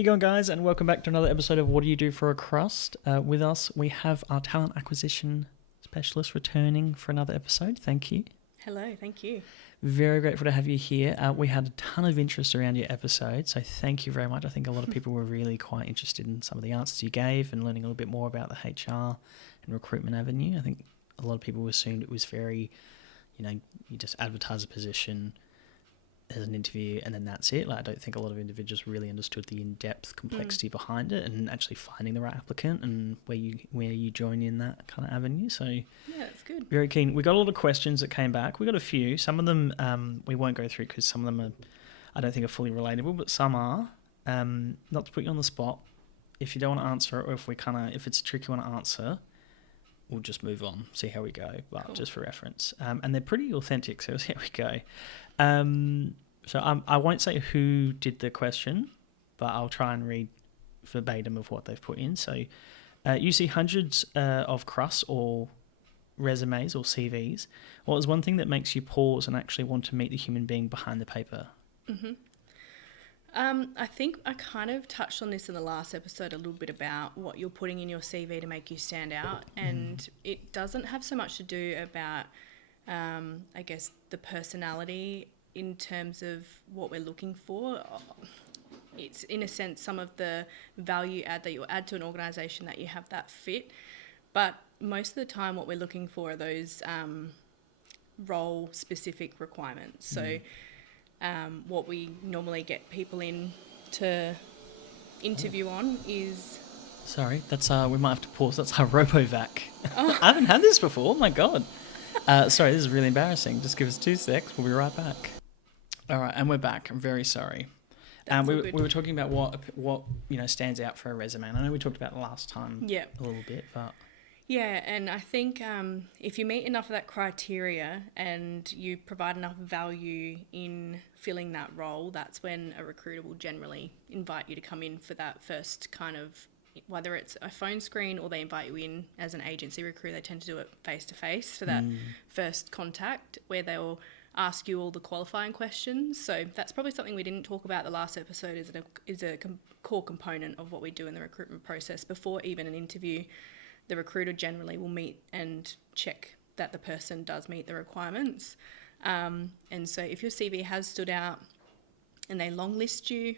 Hey going guys, and welcome back to another episode of What Do You Do for a Crust? With us, we have our talent acquisition specialist returning for another episode. Thank you. Hello, thank you. Very grateful to have you here. We had a ton of interest around your episode, so thank you very much. I think a lot of people were really quite interested in some of the answers you gave and learning a little bit more about the HR and recruitment avenue. I think a lot of people assumed it was very, you just advertise a position, there's an interview, and then that's it. I don't think a lot of individuals really understood the in-depth complexity behind it and actually finding the right applicant and where you join in that kind of avenue. So yeah, that's good. Very keen. We got a lot of questions that came back. We got a few. Some of them we won't go through because some of them are, I don't think, are fully relatable, but some are. Not to put you on the spot. If you don't want to answer it, or if it's a tricky one to answer, we'll just move on, see how we go, but cool. Just for reference. And they're pretty authentic, so we'll see how we go. So I won't say who did the question, but I'll try and read verbatim of what they've put in. So you see hundreds of crusts or resumes or CVs. What is one thing that makes you pause and actually want to meet the human being behind the paper? Mm-hmm. I think I kind of touched on this in the last episode a little bit about what you're putting in your CV to make you stand out. And it doesn't have so much to do about, I guess, the personality in terms of what we're looking for. It's, in a sense, some of the value add that you'll add to an organisation that you have that fit. But most of the time what we're looking for are those role-specific requirements. So what we normally get people in to interview on is... Sorry, that's we might have to pause. That's our RoboVac. Oh. I haven't had this before. Oh my God. Sorry, this is really embarrassing. Just give us 2 secs. We'll be right back. All right, and we're back. I'm very sorry. We were talking about what stands out for a resume. And I know we talked about it last time a little bit, but... Yeah, and I think if you meet enough of that criteria and you provide enough value in filling that role, that's when a recruiter will generally invite you to come in for that first kind of, whether it's a phone screen or they invite you in as an agency recruiter. They tend to do it face-to-face for that first contact where they'll ask you all the qualifying questions. So that's probably something we didn't talk about the last episode is a core component of what we do in the recruitment process. Before even an interview, the recruiter generally will meet and check that the person does meet the requirements. And so if your CV has stood out and they long list you,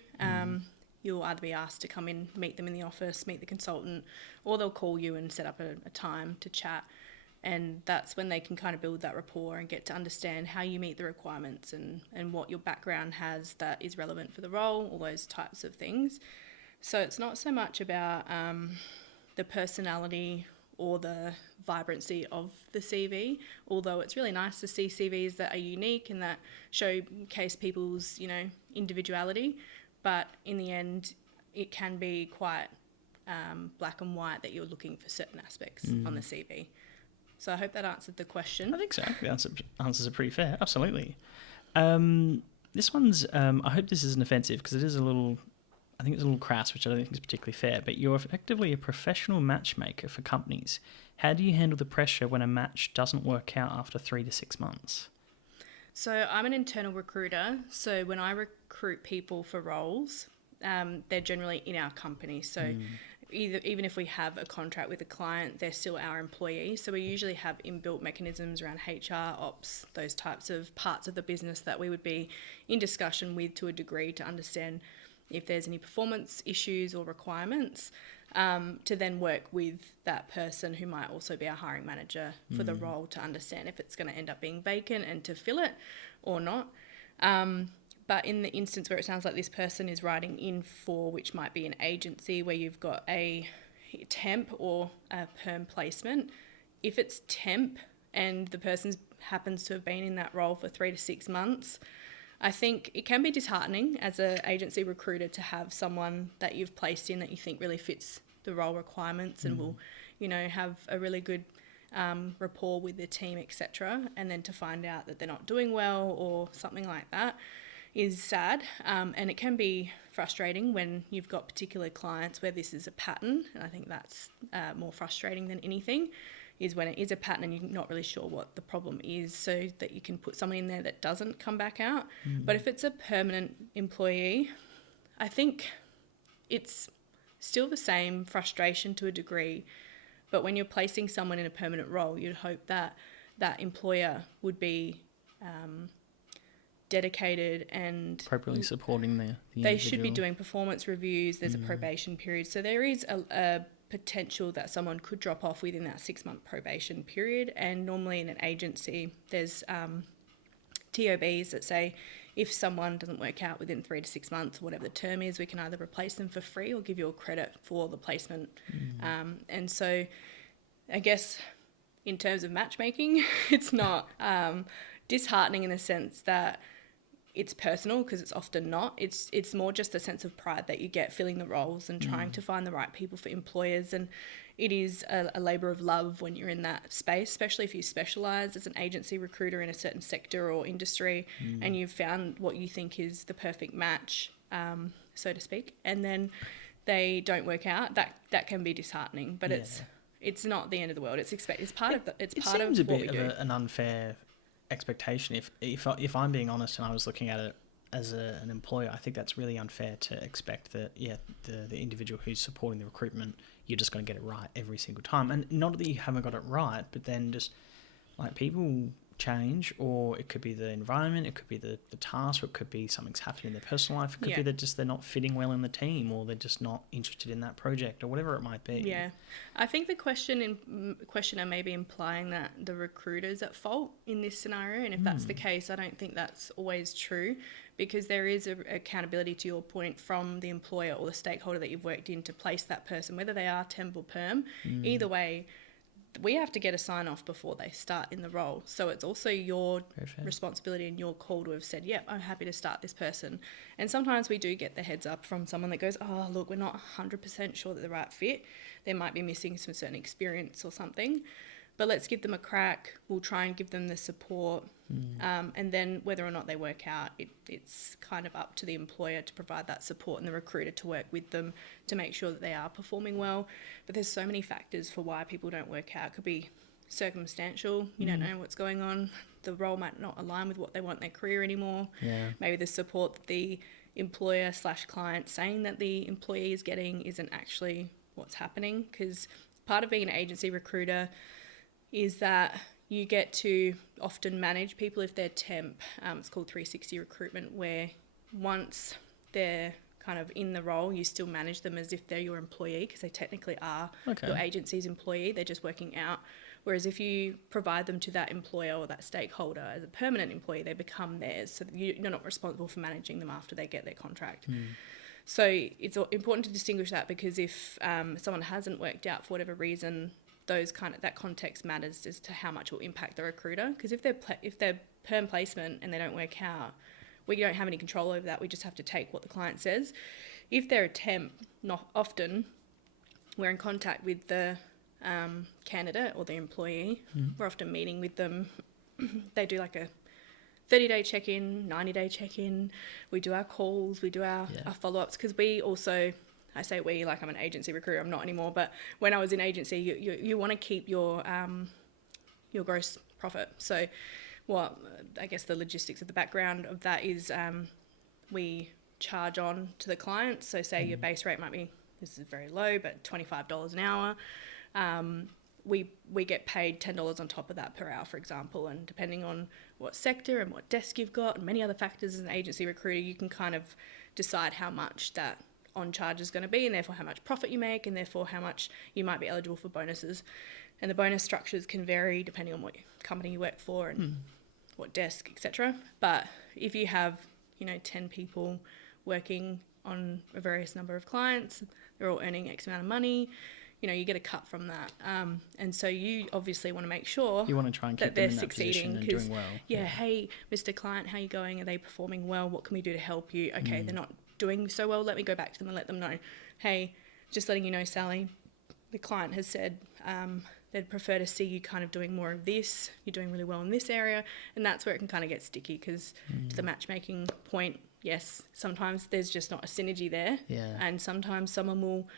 you'll either be asked to come in, meet them in the office, meet the consultant, or they'll call you and set up a time to chat. And that's when they can kind of build that rapport and get to understand how you meet the requirements and what your background has that is relevant for the role, all those types of things. So it's not so much about the personality or the vibrancy of the CV, although it's really nice to see CVs that are unique and that showcase people's, individuality. But in the end, it can be quite black and white that you're looking for certain aspects on the CV. So I hope that answered the question. I think so. The answers are pretty fair. Absolutely. This one's, I hope this isn't offensive because it is I think it's a little crass, which I don't think is particularly fair, but you're effectively a professional matchmaker for companies. How do you handle the pressure when a match doesn't work out after 3 to 6 months? So I'm an internal recruiter. So when I recruit people for roles, they're generally in our company. So even if we have a contract with a client, they're still our employee. So we usually have inbuilt mechanisms around HR, ops, those types of parts of the business that we would be in discussion with to a degree to understand if there's any performance issues or requirements, to then work with that person who might also be our hiring manager for the role to understand if it's going to end up being vacant and to fill it or not. But in the instance where it sounds like this person is writing in for, which might be an agency where you've got a temp or a perm placement, if it's temp and the person happens to have been in that role for 3 to 6 months, I think it can be disheartening as an agency recruiter to have someone that you've placed in that you think really fits the role requirements and will, have a really good rapport with the team, etc. And then to find out that they're not doing well or something like that is sad. And it can be frustrating when you've got particular clients where this is a pattern. And I think that's more frustrating than anything. Is when it is a pattern and you're not really sure what the problem is, so that you can put someone in there that doesn't come back out. But if it's a permanent employee, I think it's still the same frustration to a degree, but when you're placing someone in a permanent role, you'd hope that that employer would be dedicated and appropriately supporting the they should be individual. doing performance reviews. There's a probation period, so there is a potential that someone could drop off within that 6-month probation period. And normally in an agency, there's TOBs that say if someone doesn't work out within 3 to 6 months, whatever the term is, we can either replace them for free or give you a credit for the placement. And so I guess in terms of matchmaking, it's not disheartening in the sense that it's personal, because it's often not. It's more just a sense of pride that you get filling the roles and trying to find the right people for employers. And it is a labour of love when you're in that space, especially if you specialise as an agency recruiter in a certain sector or industry and you've found what you think is the perfect match, so to speak, and then they don't work out. That can be disheartening, but it's not the end of the world. It's part of It part seems of a what bit we of do. an unfair expectation. If I'm being honest and I was looking at it as an employer, I think that's really unfair to expect that the individual who's supporting the recruitment, you're just going to get it right every single time. And not that you haven't got it right, but then just like people change, or it could be the environment, it could be the task, or it could be something's happening in their personal life, it could be that they're not fitting well in the team, or they're just not interested in that project, or whatever it might be. Yeah, I think the questioner may be implying that the recruiter's at fault in this scenario, and if that's the case, I don't think that's always true, because there is a accountability, to your point, from the employer or the stakeholder that you've worked in to place that person, whether they are temp or perm. Either way, we have to get a sign-off before they start in the role. So it's also your responsibility and your call to have said, yep, I'm happy to start this person. And sometimes we do get the heads up from someone that goes, oh, look, we're not 100% sure that they're the right fit. They might be missing some certain experience or something. But let's give them a crack. We'll try and give them the support. And then whether or not they work out, it's kind of up to the employer to provide that support and the recruiter to work with them to make sure that they are performing well. But there's so many factors for why people don't work out. It could be circumstantial. You don't know what's going on. The role might not align with what they want in their career anymore. Maybe the support that the employer/client saying that the employee is getting isn't actually what's happening. Because part of being an agency recruiter is that you get to often manage people if they're temp. It's called 360 recruitment, where once they're kind of in the role, you still manage them as if they're your employee, because they technically are your agency's employee. They're just working out. Whereas if you provide them to that employer or that stakeholder as a permanent employee, they become theirs. So you're not responsible for managing them after they get their contract. So it's important to distinguish that, because if someone hasn't worked out for whatever reason, that context matters as to how much it will impact the recruiter. Because if they're perm placement and they don't work out, we don't have any control over that. We just have to take what the client says. If they're a temp, not often, we're in contact with the candidate or the employee. We're often meeting with them. They do like a 30-day check-in, 90-day check-in. We do our calls, we do our follow-ups, because we also, I say we like I'm an agency recruiter, I'm not anymore, but when I was in agency, you want to keep your gross profit. So what I guess the logistics of the background of that is we charge on to the client. So say your base rate might be, this is very low, but $25 an hour. We get paid $10 on top of that per hour, for example, and depending on what sector and what desk you've got and many other factors as an agency recruiter, you can kind of decide how much that on charge is going to be, and therefore how much profit you make, and therefore how much you might be eligible for bonuses. And the bonus structures can vary depending on what company you work for and what desk, etc. But if you have 10 people working on a various number of clients, they're all earning X amount of money, you get a cut from that. And so you obviously want to make sure you want to try and keep that they're them in that succeeding position and doing well. Hey, Mr. Client, how are you going? Are they performing well? What can we do to help you? Okay, they're not doing so well. Let me go back to them and let them know, hey, just letting you know, Sally, the client has said they'd prefer to see you kind of doing more of this. You're doing really well in this area. And that's where it can kind of get sticky, because to the matchmaking point, yes, sometimes there's just not a synergy there. And sometimes someone will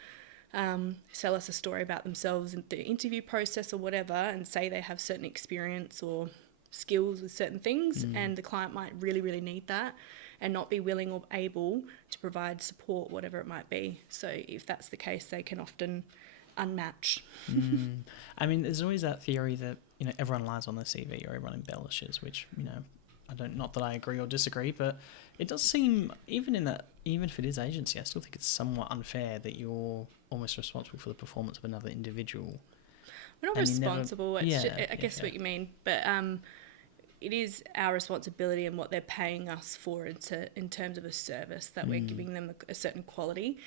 sell us a story about themselves in the interview process or whatever and say they have certain experience or skills with certain things, and the client might really, really need that. and not be willing or able to provide support, whatever it might be. So if that's the case, they can often unmatch. I mean, there's always that theory that, you know, everyone lies on their CV or everyone embellishes, which, you know, not that I agree or disagree, but it does seem, even if it is agency, I still think it's somewhat unfair that you're almost responsible for the performance of another individual. We're not And responsible. never, It's just, I guess what you mean, but it is our responsibility and what they're paying us for in terms of a service that we're giving them a certain quality,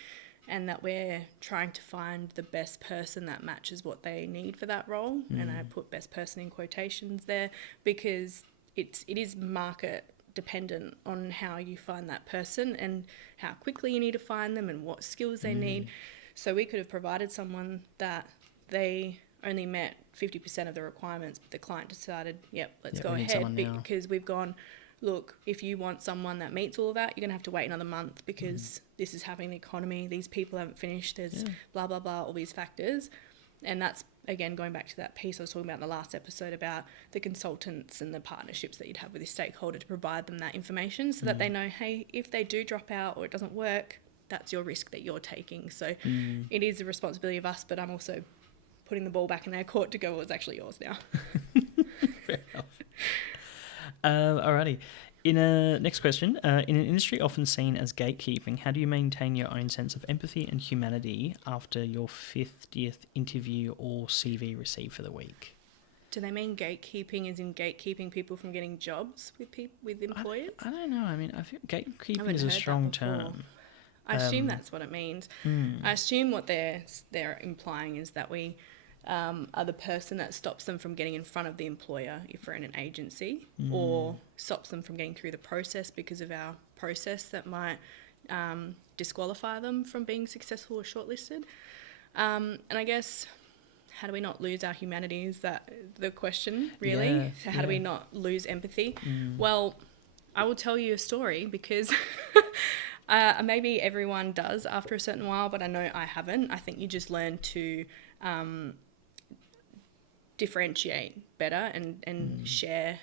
and that we're trying to find the best person that matches what they need for that role. And I put best person in quotations there because it is market dependent on how you find that person and how quickly you need to find them and what skills they need. So we could have provided someone that they only met 50% of the requirements, but the client decided, let's go ahead, because we've gone, look, if you want someone that meets all of that, you're going to have to wait another month because this is happening in the economy, these people haven't finished, there's blah, blah, blah, all these factors. And that's, again, going back to that piece I was talking about in the last episode about the consultants and the partnerships that you'd have with your stakeholder to provide them that information so that they know, hey, if they do drop out or it doesn't work, that's your risk that you're taking. So it is a responsibility of us, but I'm also putting the ball back in their court to go, well, it's actually yours now. Fair enough. Alrighty. Next question. In an industry often seen as gatekeeping, how do you maintain your own sense of empathy and humanity after your 50th interview or CV received for the week? Do they mean gatekeeping as in gatekeeping people from getting jobs with employers? I don't know. I mean, I think gatekeeping is a strong term. I assume that's what it means. I assume what they're implying is that we are the person that stops them from getting in front of the employer if we're in an agency, or stops them from getting through the process because of our process that might disqualify them from being successful or shortlisted. And I guess, how do we not lose our humanity? Is that the question, really? Yeah, so how do we not lose empathy? Well, I will tell you a story because maybe everyone does after a certain while, but I know I haven't. I think you just learn to differentiate better and share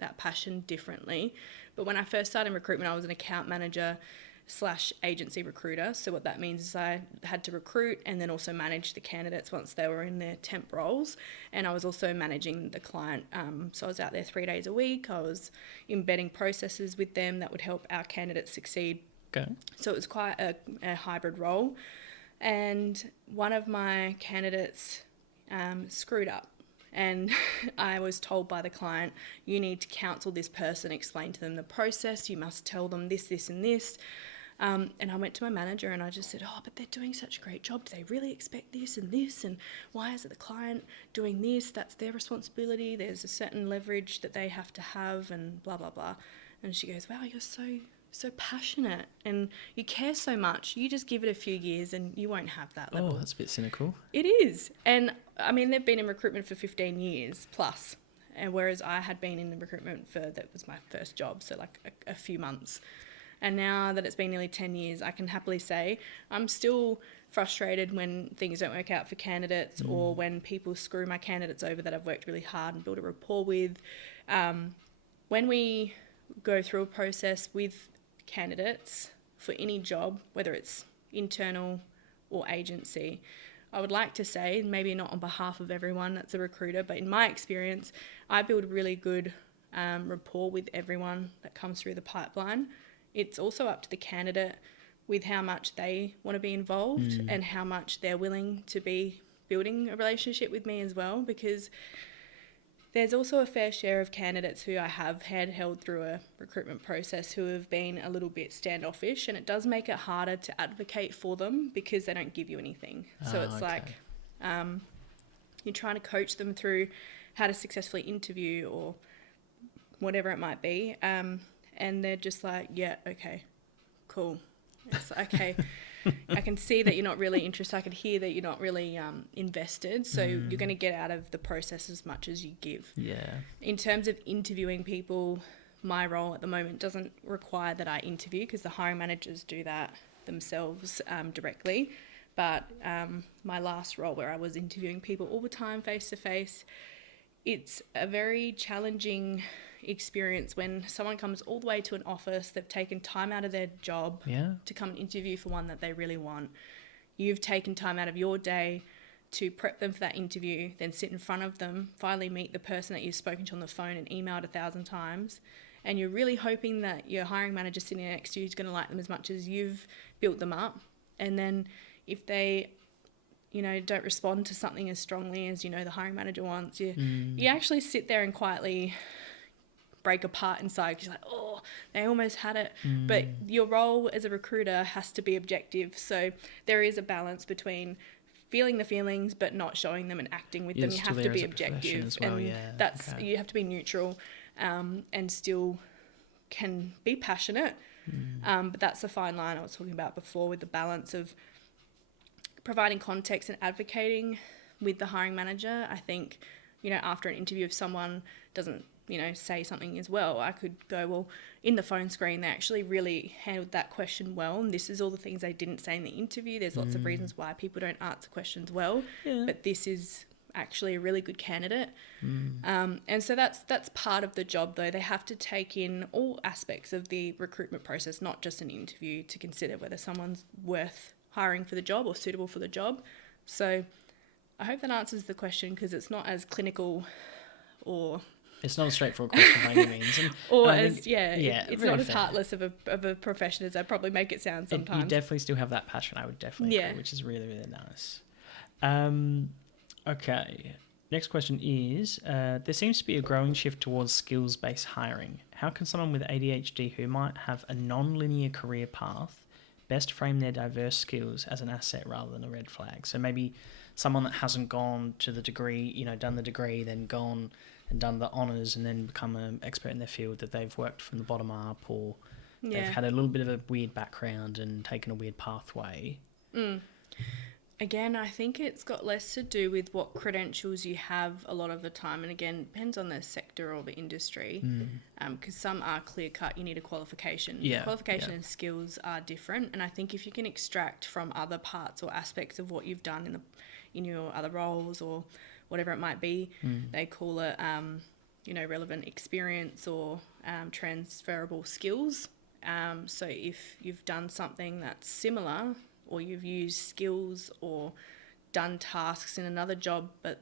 that passion differently. But when I first started in recruitment, I was an account manager / agency recruiter. So what that means is I had to recruit and then also manage the candidates once they were in their temp roles. And I was also managing the client. So I was out there 3 days a week. I was embedding processes with them that would help our candidates succeed. Okay. So it was quite a hybrid role. And one of my candidates screwed up. And I was told by the client, you need to counsel this person, explain to them the process, you must tell them this, this and this. And I went to my manager and I just said, but they're doing such a great job. Do they really expect this and this? And why is it the client doing this? That's their responsibility. There's a certain leverage that they have to have and blah, blah, blah. And she goes, wow, you're so passionate and you care so much. You just give it a few years and you won't have that level. Oh, that's a bit cynical. It is. And I mean, they've been in recruitment for 15 years plus. And whereas I had been in the recruitment that was my first job, so like a few months. And now that it's been nearly 10 years, I can happily say I'm still frustrated when things don't work out for candidates or when people screw my candidates over that I've worked really hard and built a rapport with. When we go through a process with candidates for any job, whether it's internal or agency, I would like to say, maybe not on behalf of everyone that's a recruiter, but in my experience, I build really good rapport with everyone that comes through the pipeline. It's also up to the candidate with how much they want to be involved and how much they're willing to be building a relationship with me as well, because there's also a fair share of candidates who I have held through a recruitment process who have been a little bit standoffish, and it does make it harder to advocate for them because they don't give you anything. So it's like you're trying to coach them through how to successfully interview or whatever it might be, and they're just like, yeah, okay, cool. It's like, okay, I can see that you're not really interested. I can hear that you're not really invested. So you're going to get out of the process as much as you give. Yeah. In terms of interviewing people, my role at the moment doesn't require that I interview because the hiring managers do that themselves directly. But my last role where I was interviewing people all the time face to face, it's a very challenging experience when someone comes all the way to an office, they've taken time out of their job to come and interview for one that they really want. You've taken time out of your day to prep them for that interview, then sit in front of them, finally meet the person that you've spoken to on the phone and emailed 1,000 times. And you're really hoping that your hiring manager sitting next to you is going to like them as much as you've built them up. And then if they, don't respond to something as strongly as, the hiring manager wants, you actually sit there and quietly break apart inside because you're like, oh, they almost had it. But your role as a recruiter has to be objective. So there is a balance between feeling the feelings but not showing them and acting with them. You have to be objective as well, and you have to be neutral and still can be passionate. But that's the fine line I was talking about before, with the balance of providing context and advocating with the hiring manager. I think, after an interview, if someone doesn't, say something as well, I could go, well, in the phone screen, they actually really handled that question well. And this is all the things they didn't say in the interview. There's lots of reasons why people don't answer questions well, but this is actually a really good candidate. And so that's part of the job, though. They have to take in all aspects of the recruitment process, not just an interview, to consider whether someone's worth hiring for the job or suitable for the job. So I hope that answers the question, because it's not as clinical or... It's not a straightforward question by any means. It's not as heartless of a profession as I probably make it sound sometimes. You definitely still have that passion, I would definitely agree, which is really, really nice. Okay, next question is, there seems to be a growing shift towards skills-based hiring. How can someone with ADHD who might have a non-linear career path best frame their diverse skills as an asset rather than a red flag? So maybe someone that hasn't gone to the degree, done the degree, then gone and done the honours and then become an expert in their field, that they've worked from the bottom up, or they've had a little bit of a weird background and taken a weird pathway. Again, I think it's got less to do with what credentials you have a lot of the time. And again, it depends on the sector or the industry, because some are clear-cut, you need a qualification. Qualification and skills are different. And I think if you can extract from other parts or aspects of what you've done in your other roles or whatever it might be, they call it, relevant experience or transferable skills. So if you've done something that's similar, or you've used skills or done tasks in another job, but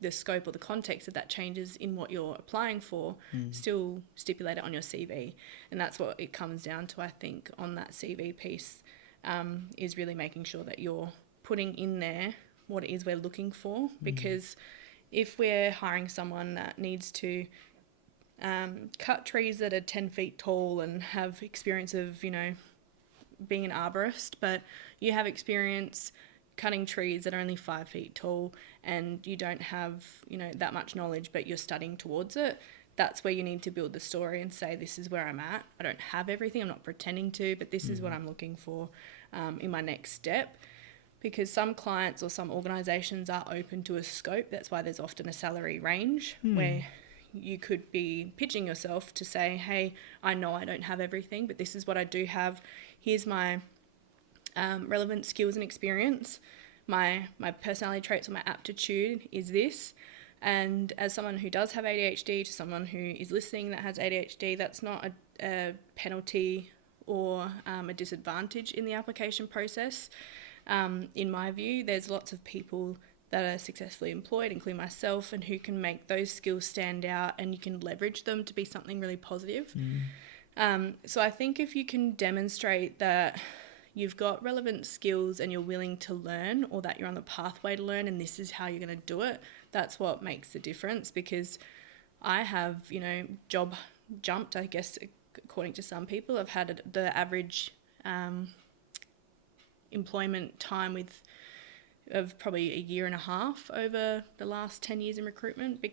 the scope or the context of that changes in what you're applying for, still stipulate it on your CV. And that's what it comes down to, I think, on that CV piece, is really making sure that you're putting in there what it is we're looking for. Because if we're hiring someone that needs to cut trees that are 10 feet tall and have experience of, being an arborist, but you have experience cutting trees that are only 5 feet tall and you don't have, that much knowledge, but you're studying towards it, that's where you need to build the story and say, this is where I'm at. I don't have everything. I'm not pretending to, but this is what I'm looking for in my next step. Because some clients or some organisations are open to a scope. That's why there's often a salary range where you could be pitching yourself to say, hey, I know I don't have everything, but this is what I do have. Here's my relevant skills and experience. My personality traits or my aptitude is this. And as someone who does have ADHD, to someone who is listening that has ADHD, that's not a penalty or a disadvantage in the application process. In my view, there's lots of people that are successfully employed, including myself, and who can make those skills stand out, and you can leverage them to be something really positive. So I think if you can demonstrate that you've got relevant skills and you're willing to learn, or that you're on the pathway to learn and this is how you're going to do it, that's what makes the difference. Because I have, job jumped, I guess, according to some people. I've had the average employment time of probably a year and a half over the last 10 years in recruitment,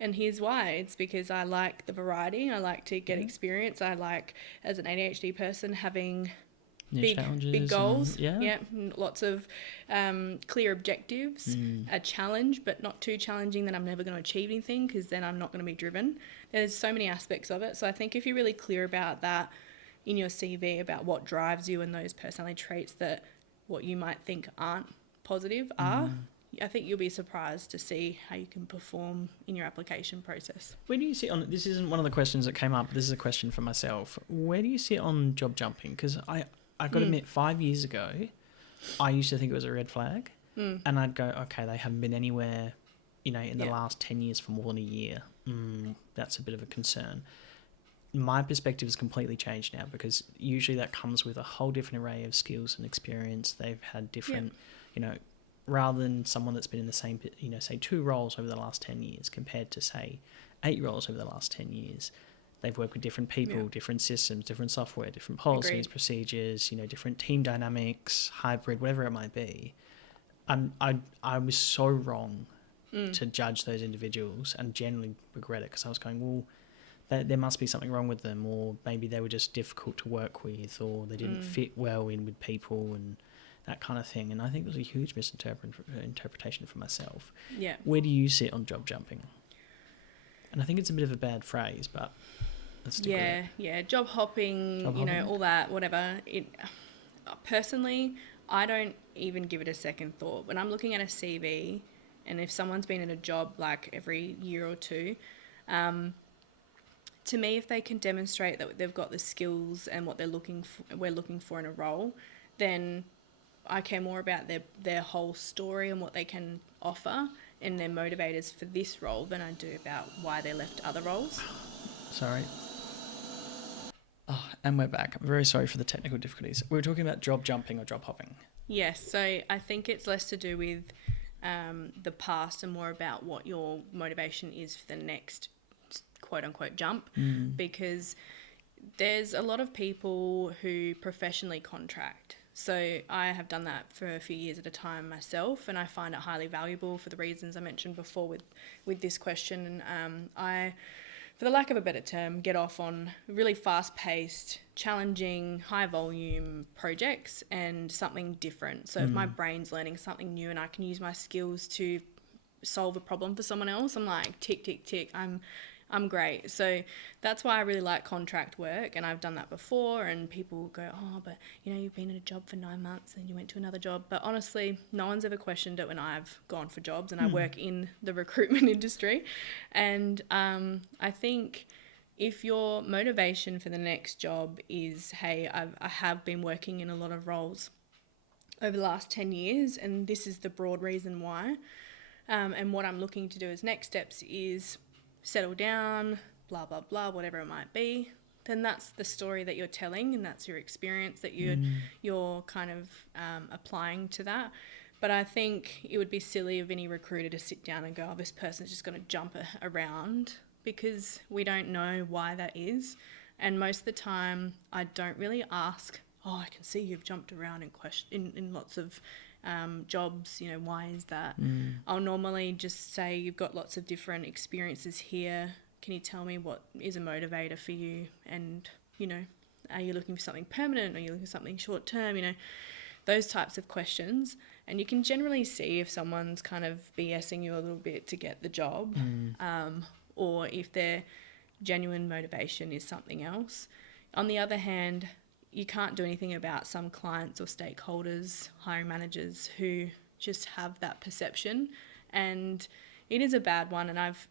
and here's why. It's because I like the variety. I like to get experience. I like, as an ADHD person, having big goals. Lots of clear objectives, a challenge, but not too challenging that I'm never going to achieve anything, because then I'm not going to be driven. There's so many aspects of it. So I think if you're really clear about that in your CV, about what drives you and those personality traits that what you might think aren't positive are, I think you'll be surprised to see how you can perform in your application process. Where do you sit on, this isn't one of the questions that came up, this is a question for myself. Where do you sit on job jumping? Because I got to admit, 5 years ago, I used to think it was a red flag. And I'd go, okay, they haven't been anywhere, in the last 10 years for more than a year. That's a bit of a concern. My perspective has completely changed now, because usually that comes with a whole different array of skills and experience. They've had different, rather than someone that's been in the same, say 2 roles over the last 10 years compared to, say, 8 roles over the last 10 years. They've worked with different people, different systems, different software, different policies, procedures, different team dynamics, hybrid, whatever it might be. I was so wrong to judge those individuals, and generally regret it, because I was going, well, there must be something wrong with them, or maybe they were just difficult to work with, or they didn't fit well in with people and that kind of thing. And I think it was a huge misinterpretation for myself. Yeah. Where do you sit on job jumping? And I think it's a bit of a bad phrase, but let's stick with it. Yeah. Job hopping, all that, whatever. Personally, I don't even give it a second thought. When I'm looking at a CV, and if someone's been in a job like every year or two, to me, if they can demonstrate that they've got the skills and what we're looking for in a role, then I care more about their whole story and what they can offer and their motivators for this role than I do about why they left other roles. Sorry. Oh, and we're back. I'm very sorry for the technical difficulties. We were talking about job jumping or job hopping. Yes, so I think it's less to do with the past and more about what your motivation is for the next quote-unquote jump, because there's a lot of people who professionally contract. So I have done that for a few years at a time myself, and I find it highly valuable for the reasons I mentioned before with this question. I, for the lack of a better term, get off on really fast-paced, challenging, high-volume projects and something different. So if my brain's learning something new and I can use my skills to solve a problem for someone else, I'm like, tick, tick, tick, I'm great. So that's why I really like contract work, and I've done that before, and people go, oh, but you've been in a job for 9 months and you went to another job. But honestly, no one's ever questioned it when I've gone for jobs, and I work in the recruitment industry. And I think if your motivation for the next job is, hey, I have been working in a lot of roles over the last 10 years, and this is the broad reason why, and what I'm looking to do as next steps is settle down, blah, blah, blah, whatever it might be, then that's the story that you're telling, and that's your experience that you're kind of applying to that. But I think it would be silly of any recruiter to sit down and go, oh, this person's just going to jump around, because we don't know why that is. And most of the time, I don't really ask, oh, I can see you've jumped around in lots of jobs, why is that? I'll normally just say, you've got lots of different experiences here. Can you tell me what is a motivator for you? And, are you looking for something permanent? Are you looking for something short term? Those types of questions. And you can generally see if someone's kind of BSing you a little bit to get the job, or if their genuine motivation is something else. On the other hand, you can't do anything about some clients or stakeholders, hiring managers who just have that perception, and it is a bad one. And I've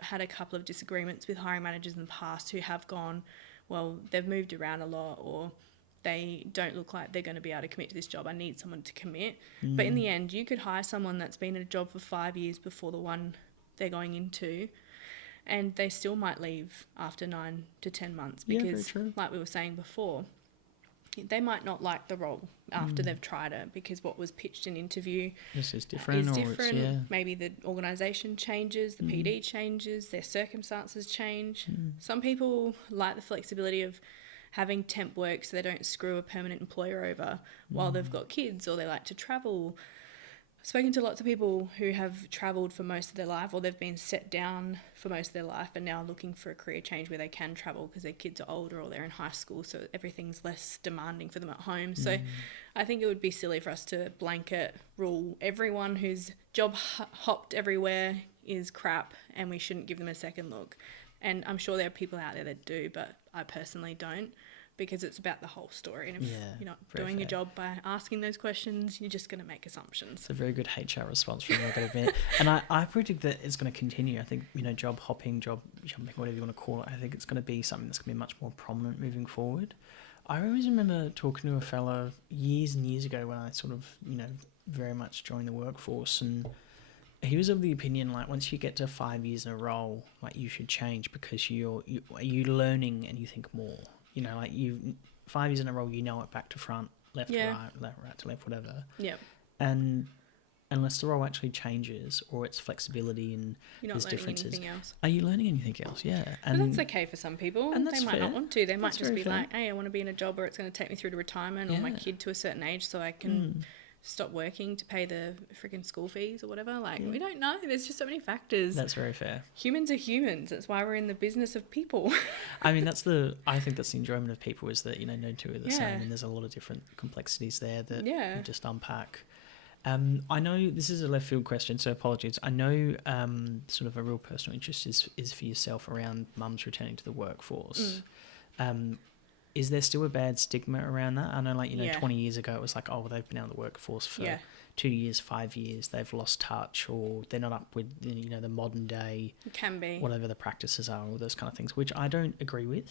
had a couple of disagreements with hiring managers in the past who have gone, well, they've moved around a lot, or they don't look like they're going to be able to commit to this job. I need someone to commit. But in the end, you could hire someone that's been in a job for 5 years before the one they're going into, and they still might leave after 9 to 10 months because, like we were saying before, they might not like the role after they've tried it, because what was pitched in interview is different. Maybe the organisation changes, the PD changes, their circumstances change. Some people like the flexibility of having temp work so they don't screw a permanent employer over while they've got kids, or they like to travel. I've spoken to lots of people who have travelled for most of their life, or they've been set down for most of their life and now looking for a career change where they can travel because their kids are older or they're in high school, so everything's less demanding for them at home. So I think it would be silly for us to blanket rule everyone who's job hopped everywhere is crap and we shouldn't give them a second look. And I'm sure there are people out there that do, but I personally don't. because it's about the whole story. And if Yeah, you're not very doing your fair. job by asking those questions, you're just going to make assumptions. It's a very good HR response from me, I've got to admit. And I predict that it's going to continue. I think, job hopping, job jumping, whatever you want to call it, I think it's going to be something that's going to be much more prominent moving forward. I always remember talking to a fellow years and years ago when I sort of, very much joined the workforce, and he was of the opinion, like, once you get to 5 years in a role, like, you should change because you're learning and you think more. 5 years in a row, it back to front, left to right, right to left, whatever. Yep. And unless the role actually changes or its flexibility and you're not there's learning differences. anything else. Are you learning anything else? Yeah. But that's okay for some people. And they might not want to. They might That's just be fair. like, hey, I want to be in a job where it's going to take me through to retirement or my kid to a certain age so I can stop working to pay the freaking school fees or whatever. Like, we don't know. There's just so many factors. That's very fair. Humans are humans. That's why we're in the business of people. I mean, I think that's the enjoyment of people, is that, no two are the same, and there's a lot of different complexities there that we just unpack. I know this is a left field question, so apologies. I know sort of a real personal interest is for yourself around mums returning to the workforce. Is there still a bad stigma around that? I know, 20 years ago, it was like, oh, well, they've been out of the workforce for 2 years, 5 years, they've lost touch, or they're not up with, the modern day, It can be. whatever the practices are, all those kind of things, which I don't agree with.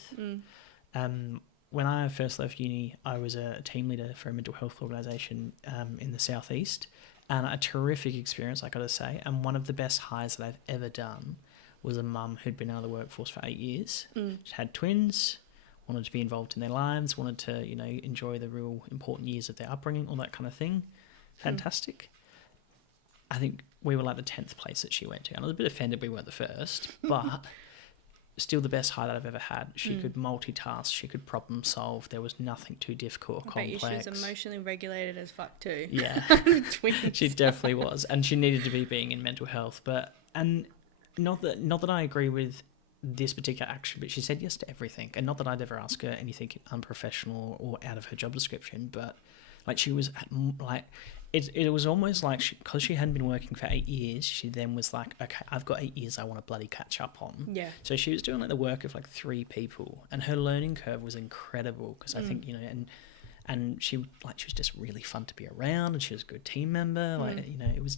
When I first left uni, I was a team leader for a mental health organisation in the southeast, and a terrific experience, I got to say. And one of the best hires that I've ever done was a mum who'd been out of the workforce for 8 years. She had twins, wanted to be involved in their lives, wanted to, enjoy the real important years of their upbringing, all that kind of thing. Fantastic. I think we were like the 10th place that she went to. And I was a bit offended we weren't the first, but still the best hire that I've ever had. She could multitask, she could problem solve. There was nothing too difficult or complex. I bet you she was emotionally regulated as fuck too. Yeah. Twins. She definitely was. And she needed to be being in mental health. And not that I agree with this particular action, but she said yes to everything. And not that I'd ever ask her anything unprofessional or out of her job description, but she was it was almost like, because she hadn't been working for 8 years, she then was like, okay, I've got 8 years I want to bloody catch up on. Yeah. So she was doing the work of 3 people, and her learning curve was incredible, because I think, and she was just really fun to be around, and she was a good team member. It was,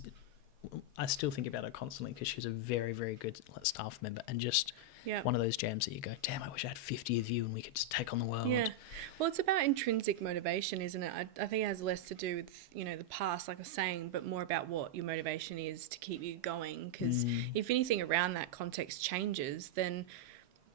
I still think about her constantly, because she was a very, very good staff member, and just one of those jams that you go, damn, I wish I had 50 of you and we could just take on the world. Yeah. Well, it's about intrinsic motivation, isn't it? I think it has less to do with, the past, like I was saying, but more about what your motivation is to keep you going. Because if anything around that context changes, then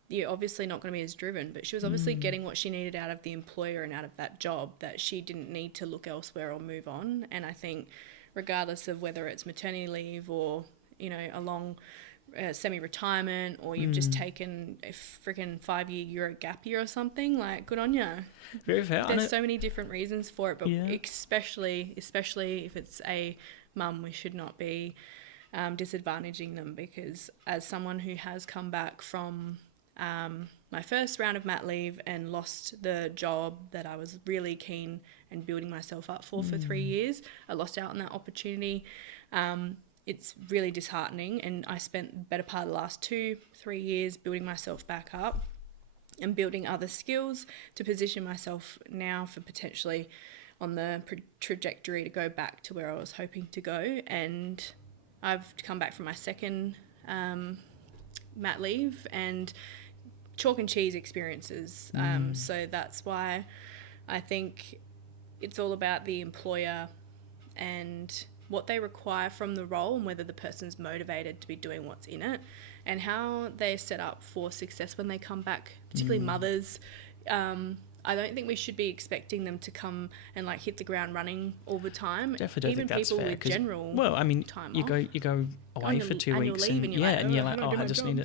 you're obviously not going to be as driven. But she was obviously getting what she needed out of the employer and out of that job, that she didn't need to look elsewhere or move on. And I think regardless of whether it's maternity leave or, a long semi-retirement, or you've just taken a freaking 5-year Euro gap year or something, good on you. Very fair. There's so many different reasons for it, but especially if it's a mum, we should not be disadvantaging them, because as someone who has come back from my first round of mat leave and lost the job that I was really keen and building myself up for 3 years, I lost out on that opportunity. It's really disheartening, and I spent the better part of the last 2-3 years building myself back up and building other skills to position myself now for potentially on the trajectory to go back to where I was hoping to go. And I've come back from my second mat leave, and chalk and cheese experiences. So that's why I think it's all about the employer and what they require from the role, and whether the person's motivated to be doing what's in it, and how they're set up for success when they come back, particularly mothers. I don't think we should be expecting them to come and hit the ground running all the time. Definitely don't think that's people fair, with general well, I mean, time you off. go away for 2 weeks, and you're like, oh,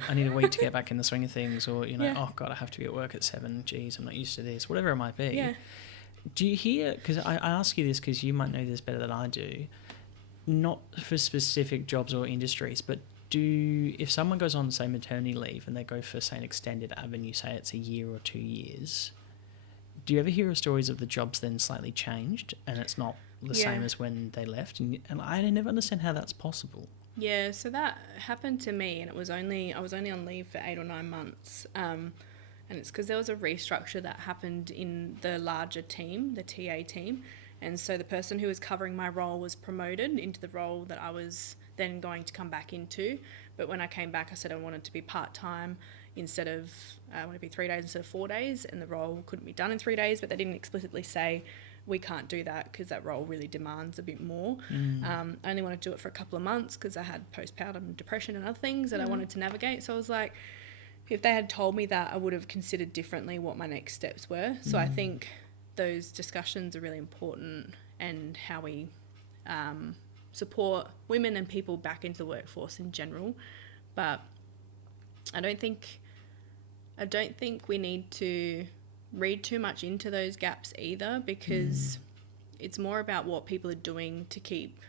I need a week to get back in the swing of things, or oh god, I have to be at work at 7. Geez, I'm not used to this. Whatever it might be. Yeah. Do you hear? Because I ask you this because you might know this better than I do. Not for specific jobs or industries, but if someone goes on, say, maternity leave, and they go for, say, an extended avenue, say it's a year or 2 years, do you ever hear of stories of the jobs then slightly changed and it's not the same as when they left? And I never understand how that's possible. Yeah, so that happened to me, and I was only on leave for 8 or 9 months. And it's because there was a restructure that happened in the larger team, the TA team. And so the person who was covering my role was promoted into the role that I was then going to come back into. But when I came back, I said I wanted to be part-time instead of, I want to be 3 days instead of 4 days. And the role couldn't be done in 3 days, but they didn't explicitly say, we can't do that because that role really demands a bit more. I only wanted to do it for a couple of months because I had postpartum depression and other things that I wanted to navigate. So I was like, if they had told me that, I would have considered differently what my next steps were. So I think those discussions are really important, and how we support women and people back into the workforce in general. But I don't think we need to read too much into those gaps either, because it's more about what people are doing to keep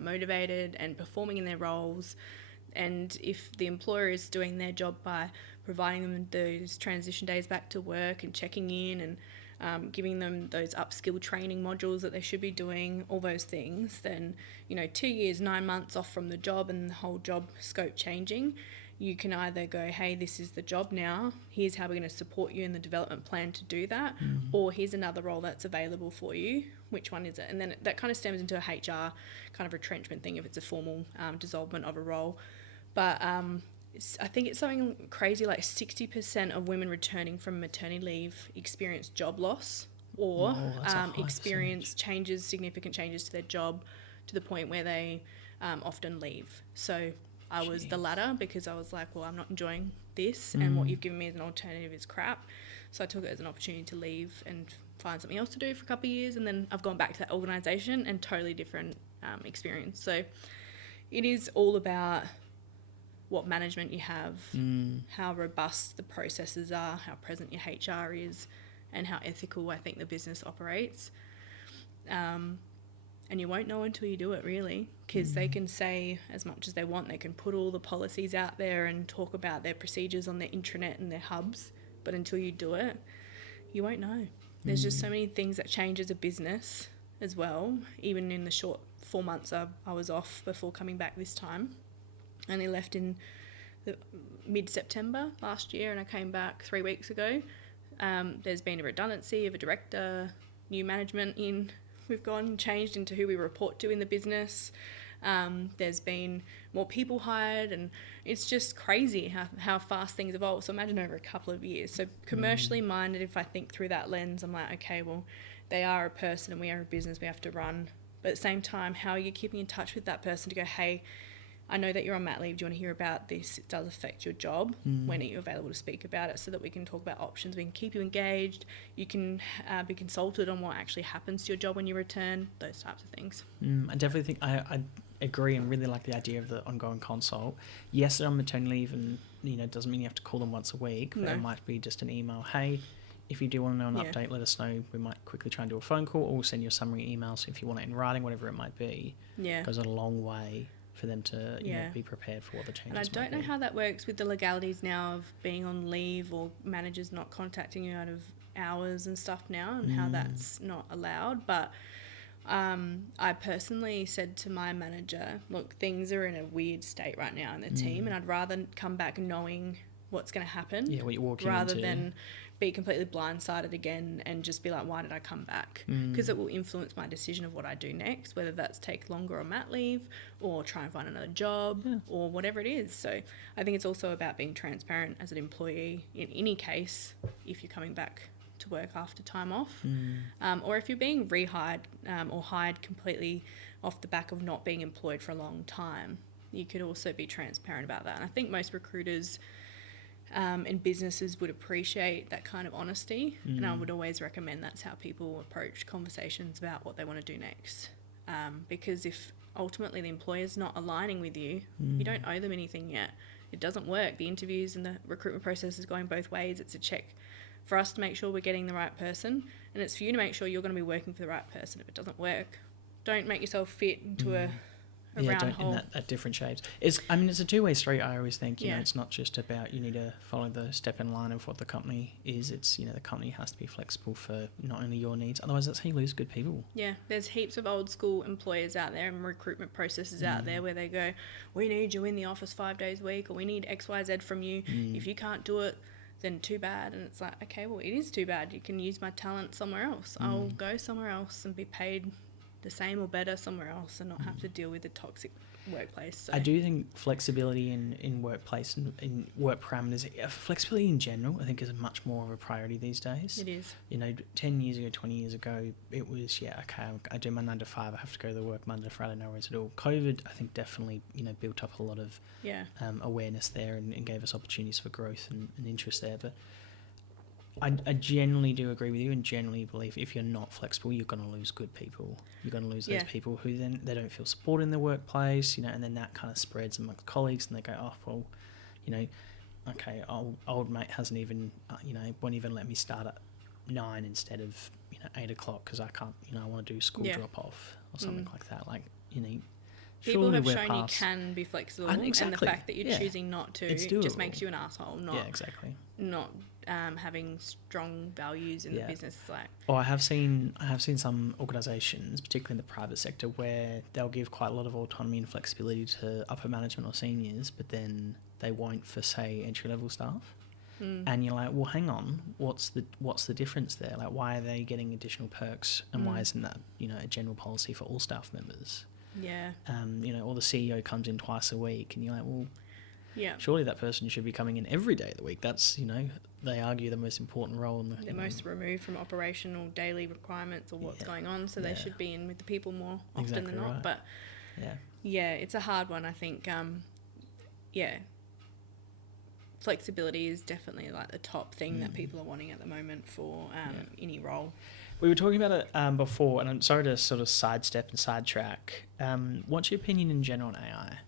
motivated and performing in their roles. And if the employer is doing their job by providing them those transition days back to work and checking in and giving them those upskill training modules that they should be doing, all those things, then, 2 years, 9 months off from the job and the whole job scope changing, you can either go, hey, this is the job now, here's how we're going to support you in the development plan to do that, or here's another role that's available for you, which one is it? And then that kind of stems into a HR kind of retrenchment thing if it's a formal dissolvement of a role. But I think it's something crazy like 60% of women returning from maternity leave experience job loss, or experience significant changes to their job to the point where they often leave. So I was the latter, because I was like, well, I'm not enjoying this, and what you've given me as an alternative is crap. So I took it as an opportunity to leave and find something else to do for a couple of years, and then I've gone back to that organisation and totally different experience. So it is all about what management you have, how robust the processes are, how present your HR is, and how ethical I think the business operates. And you won't know until you do it, really, because they can say as much as they want. They can put all the policies out there and talk about their procedures on their intranet and their hubs, but until you do it, you won't know. There's just so many things that change as a business as well. Even in the short 4 months I was off before coming back this time. I only left in mid-September last year, and I came back 3 weeks ago. There's been a redundancy of a director, new management in. We've changed into who we report to in the business. There's been more people hired, and it's just crazy how fast things evolve. So imagine over a couple of years. So commercially minded, if I think through that lens, I'm like, okay, well, they are a person and we are a business we have to run. But at the same time, how are you keeping in touch with that person to go, hey, I know that you're on mat leave. Do you want to hear about this? It does affect your job. When are you available to speak about it, so that we can talk about options? We can keep you engaged. You can be consulted on what actually happens to your job when you return, those types of things. I definitely think I agree, and really like the idea of the ongoing consult. Yes, they're on maternity leave, and it doesn't mean you have to call them once a week. But it might be just an email. Hey, if you do want to know an update, let us know. We might quickly try and do a phone call, or we'll send you a summary email. So if you want it in writing, whatever it might be, it goes a long way for them to be prepared for what the changes might be. And I don't know how that works with the legalities now of being on leave, or managers not contacting you out of hours and stuff now, and how that's not allowed. But I personally said to my manager, look, things are in a weird state right now in the team, and I'd rather come back knowing what's going to happen, what you're walking rather into, than be completely blindsided again and just be like, why did I come back? Because it will influence my decision of what I do next, whether that's take longer on mat leave or try and find another job or whatever it is. So I think it's also about being transparent as an employee in any case, if you're coming back to work after time off, or if you're being rehired or hired completely off the back of not being employed for a long time, you could also be transparent about that. And I think most recruiters and businesses would appreciate that kind of honesty, and I would always recommend that's how people approach conversations about what they want to do next, because if ultimately the employer's not aligning with you, you don't owe them anything yet. It doesn't work. The interviews and the recruitment process is going both ways. It's a check for us to make sure we're getting the right person, and it's for you to make sure you're going to be working for the right person. If it doesn't work, don't make yourself fit into a round hole. At different shapes. It's a two-way street. I always think it's not just about you need to follow the step in line of what the company is. It's the company has to be flexible for not only your needs, otherwise that's how you lose good people. There's heaps of old school employers out there and recruitment processes out there where they go, we need you in the office 5 days a week, or we need XYZ from you. If you can't do it, then too bad. And it's like, okay, well, it is too bad. You can use my talent somewhere else. I'll go somewhere else and be paid the same or better somewhere else and not have to deal with a toxic workplace. So. I do think flexibility in workplace and in work parameters, flexibility in general, I think is much more of a priority these days. It is. 10 years ago, 20 years ago, it was, okay, I do my 9 to 5, I have to go to work Monday to Friday, no worries at all. COVID, I think, definitely, built up a lot of awareness there and gave us opportunities for growth and interest there. But I generally do agree with you and generally believe if you're not flexible, you're going to lose good people. You're going to lose those people who then they don't feel supported in their workplace, and then that kind of spreads amongst colleagues and they go, oh, well, okay, old mate hasn't even, won't even let me start at 9 instead of, 8 o'clock because I can't, I want to do school drop off or something like that. Like, people have shown you can be flexible, and the fact that you're choosing not to just makes you an asshole. Not having strong values in the business. I have seen some organisations, particularly in the private sector, where they'll give quite a lot of autonomy and flexibility to upper management or seniors, but then they won't for, say, entry level staff. And you're like, well, hang on, what's the difference there? Like, why are they getting additional perks, and why isn't that a general policy for all staff members? Yeah. Or the CEO comes in twice a week, and you're like, well, yeah, surely that person should be coming in every day of the week. That's, they argue the most important role in the most removed from operational daily requirements or what's going on, so they should be in with the people more often than not. Right. But it's a hard one. I think flexibility is definitely like the top thing that people are wanting at the moment for any role. We were talking about it before, and I'm sorry to sort of sidestep and sidetrack. What's your opinion in general on AI?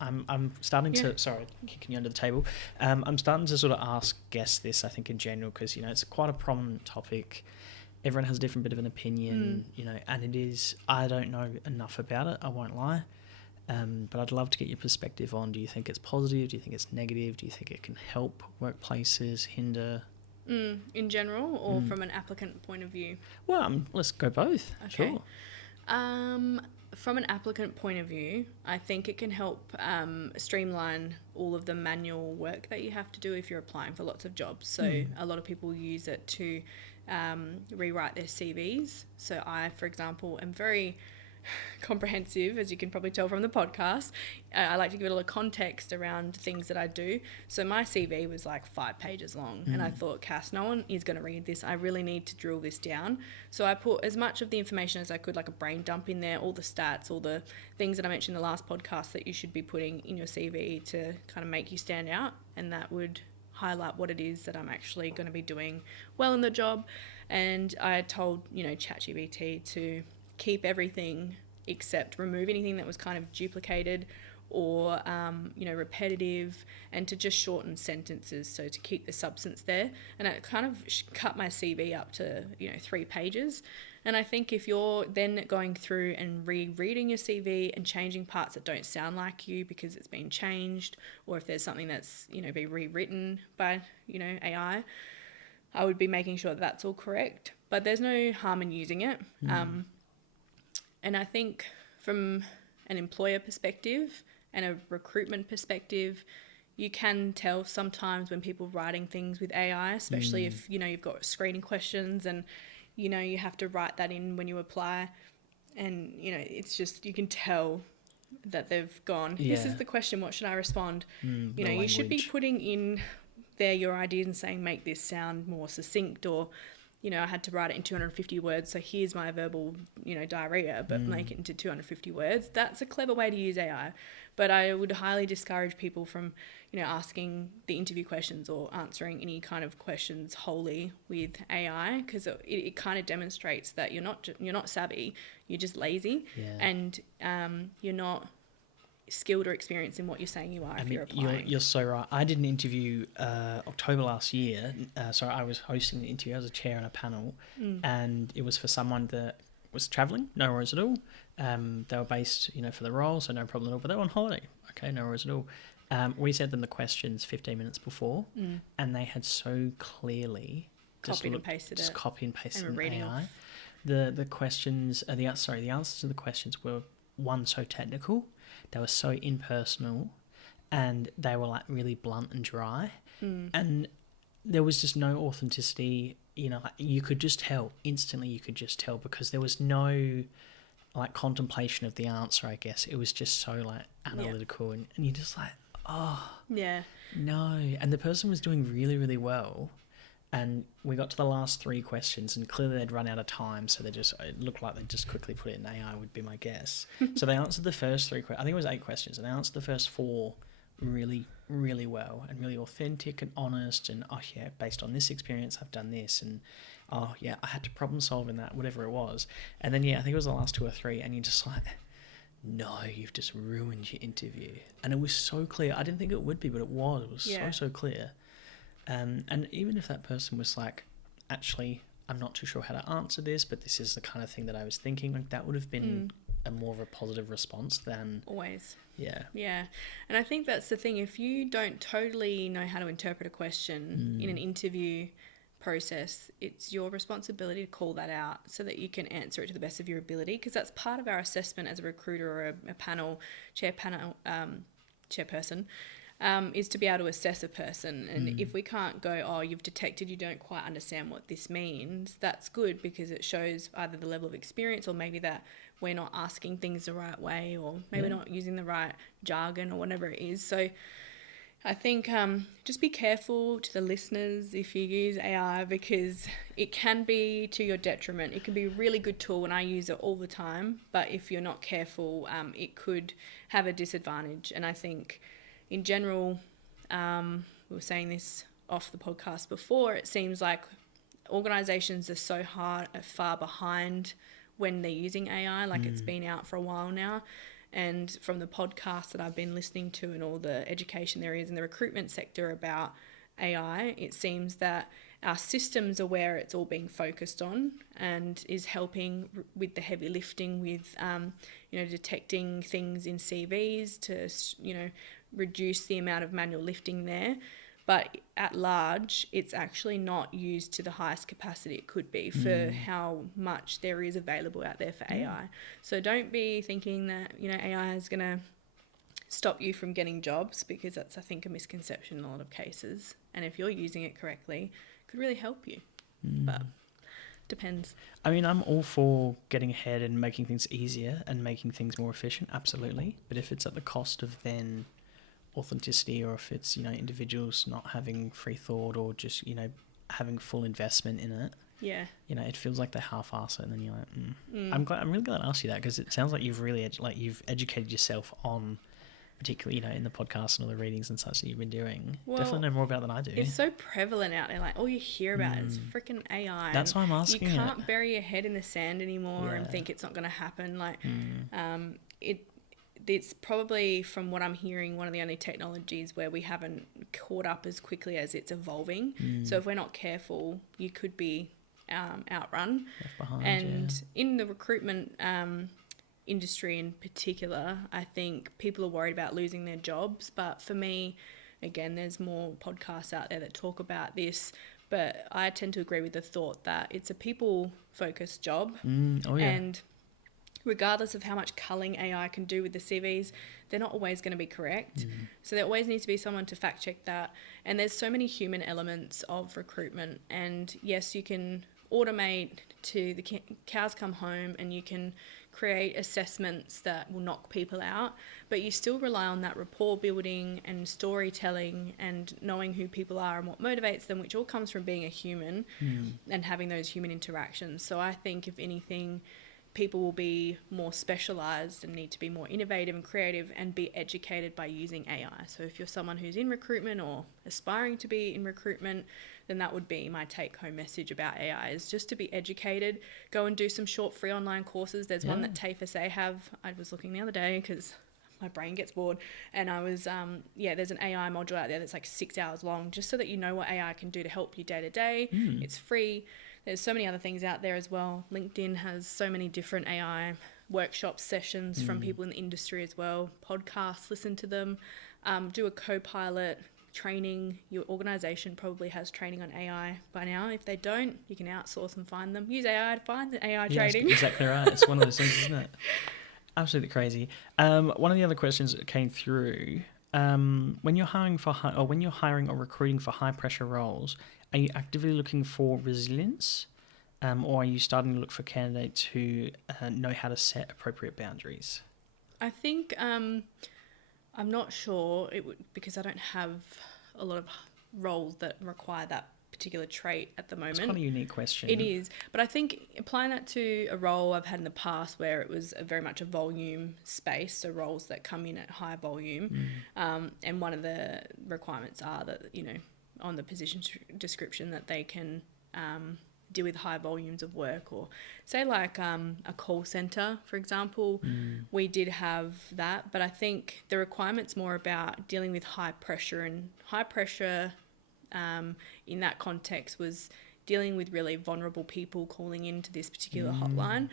I'm starting to, sorry, kicking you under the table. I'm starting to sort of ask guests this, I think, in general, because, it's quite a prominent topic. Everyone has a different bit of an opinion, and it is, I don't know enough about it, I won't lie. But I'd love to get your perspective on, do you think it's positive? Do you think it's negative? Do you think it can help workplaces, hinder? In general, or from an applicant point of view? Well, let's go both. Okay. Sure. From an applicant point of view, I think it can help streamline all of the manual work that you have to do if you're applying for lots of jobs. So a lot of people use it to rewrite their CVs. So I, for example, am very comprehensive, as you can probably tell from the podcast. I like to give it a lot of context around things that I do. So my CV was like 5 pages long, and I thought, Cass, no one is going to read this. I really need to drill this down. So I put as much of the information as I could, like a brain dump in there, all the stats, all the things that I mentioned in the last podcast that you should be putting in your CV to kind of make you stand out, and that would highlight what it is that I'm actually going to be doing well in the job. And I told, ChatGPT to keep everything except remove anything that was kind of duplicated or repetitive, and to just shorten sentences, so to keep the substance there. And it kind of cut my CV up to 3 pages. And I think if you're then going through and rereading your CV and changing parts that don't sound like you because it's been changed, or if there's something that's been rewritten by AI, I would be making sure that that's all correct. But there's no harm in using it. And I think from an employer perspective and a recruitment perspective, you can tell sometimes when people are writing things with AI, especially if, you've got screening questions and, you have to write that in when you apply. And, it's just, you can tell that they've gone, this is the question, what should I respond? You should be putting in there your ideas and saying, make this sound more succinct, or I had to write it in 250 words, so here's my verbal, diarrhea, but make it into 250 words. That's a clever way to use AI. But I would highly discourage people from, asking the interview questions or answering any kind of questions wholly with AI, because it kind of demonstrates that you're not savvy, you're just lazy, and you're not skilled or experienced in what you're saying you are if you're applying. You're so right. I did an interview October last year. So I was hosting the interview. I was a chair on a panel, and it was for someone that was travelling, no worries at all. They were based, for the role, so no problem at all. But they were on holiday, okay, no worries at all. We sent them the questions 15 minutes before, and they had so clearly copy and pasted in AI. The questions, the answers to the questions were, one, so technical. They were so impersonal, and they were like really blunt and dry. And there was just no authenticity. You know, you could just tell instantly. You could just tell because there was no like contemplation of the answer. I guess it was just so like analytical, and you're just like, oh Yeah. no. And the person was doing really, really well. And we got to the last 3 questions, and clearly they'd run out of time, so it looked like they just quickly put it in AI, would be my guess. So they answered the first 3 questions. I think it was 8 questions, and they answered the first 4 really, really well, and really authentic and honest, and, oh yeah, based on this experience, I've done this, and, oh yeah, I had to problem solve in that, whatever it was. And then, yeah, I think it was the last 2 or 3, and you're just like, no, you've just ruined your interview. And it was so clear. I didn't think it would be, but it was. It was so clear. And even if that person was like, actually, I'm not too sure how to answer this, but this is the kind of thing that I was thinking, like that would have been a more of a positive response than... Always. Yeah. Yeah. And I think that's the thing. If you don't totally know how to interpret a question in an interview process, it's your responsibility to call that out so that you can answer it to the best of your ability, because that's part of our assessment as a recruiter or a chairperson. Is to be able to assess a person. And if we can't go, oh, you've detected you don't quite understand what this means, that's good because it shows either the level of experience or maybe that we're not asking things the right way or maybe not using the right jargon or whatever it is. So I think just be careful to the listeners if you use AI, because it can be to your detriment. It can be a really good tool and I use it all the time, but if you're not careful, it could have a disadvantage. And I think in general, we were saying this off the podcast before, it seems like organisations are so far behind when they're using AI, like it's been out for a while now. And from the podcasts that I've been listening to and all the education there is in the recruitment sector about AI, it seems that our systems are where it's all being focused on and is helping with the heavy lifting with, detecting things in CVs to, reduce the amount of manual lifting there. But at large, it's actually not used to the highest capacity it could be for how much there is available out there for AI. So don't be thinking that, AI is going to stop you from getting jobs, because that's, I think, a misconception in a lot of cases. And if you're using it correctly, it could really help you. But depends. I mean, I'm all for getting ahead and making things easier and making things more efficient, absolutely. But if it's at the cost of then authenticity, or if it's individuals not having free thought or just having full investment in it, it feels like they half-ass it, and then you're like I'm really glad I asked you that, because it sounds like you've really you've educated yourself on, particularly in the podcast and all the readings and such that you've been doing. Well, definitely know more about than I do. It's so prevalent out there, like all you hear about is freaking AI. That's why I'm asking. You can't bury your head in the sand anymore and think it's not going to happen. It's probably, from what I'm hearing, one of the only technologies where we haven't caught up as quickly as it's evolving. So if we're not careful, you could be outrun. Left behind, and in the recruitment industry in particular, I think people are worried about losing their jobs. But for me, again, there's more podcasts out there that talk about this. But I tend to agree with the thought that it's a people-focused job. And regardless of how much culling AI can do with the CVs, they're not always going to be correct. So there always needs to be someone to fact check that. And there's so many human elements of recruitment. And yes, you can automate to the cows come home, and you can create assessments that will knock people out, but you still rely on that rapport building and storytelling and knowing who people are and what motivates them, which all comes from being a human and having those human interactions. So I think, if anything, people will be more specialised and need to be more innovative and creative and be educated by using AI. So if you're someone who's in recruitment or aspiring to be in recruitment, then that would be my take-home message about AI, is just to be educated. Go and do some short free online courses. There's one that TAFE have. I was looking the other day because my brain gets bored, and I was, there's an AI module out there that's like 6 hours long, just so that you know what AI can do to help you day to day. It's free. There's so many other things out there as well. LinkedIn has so many different AI workshop sessions from people in the industry as well. Podcasts, listen to them. Do a co-pilot training. Your organisation probably has training on AI by now. If they don't, you can outsource and find them. Use AI to find the AI training. That's exactly right. It's one of those things, isn't it? Absolutely crazy. One of the other questions that came through, When you're hiring or recruiting for high pressure roles, are you actively looking for resilience, or are you starting to look for candidates who know how to set appropriate boundaries? I think I'm not sure it would, because I don't have a lot of roles that require that particular trait at the It's moment. quite a unique question. It is, but I think applying that to a role I've had in the past where it was very much a volume space, so roles that come in at high volume, and one of the requirements are that, you know, on the position description that they can deal with high volumes of work, or say like a call center, for example. We did have that, but I think the requirement's more about dealing with high pressure, and high pressure in that context was dealing with really vulnerable people calling into this particular hotline,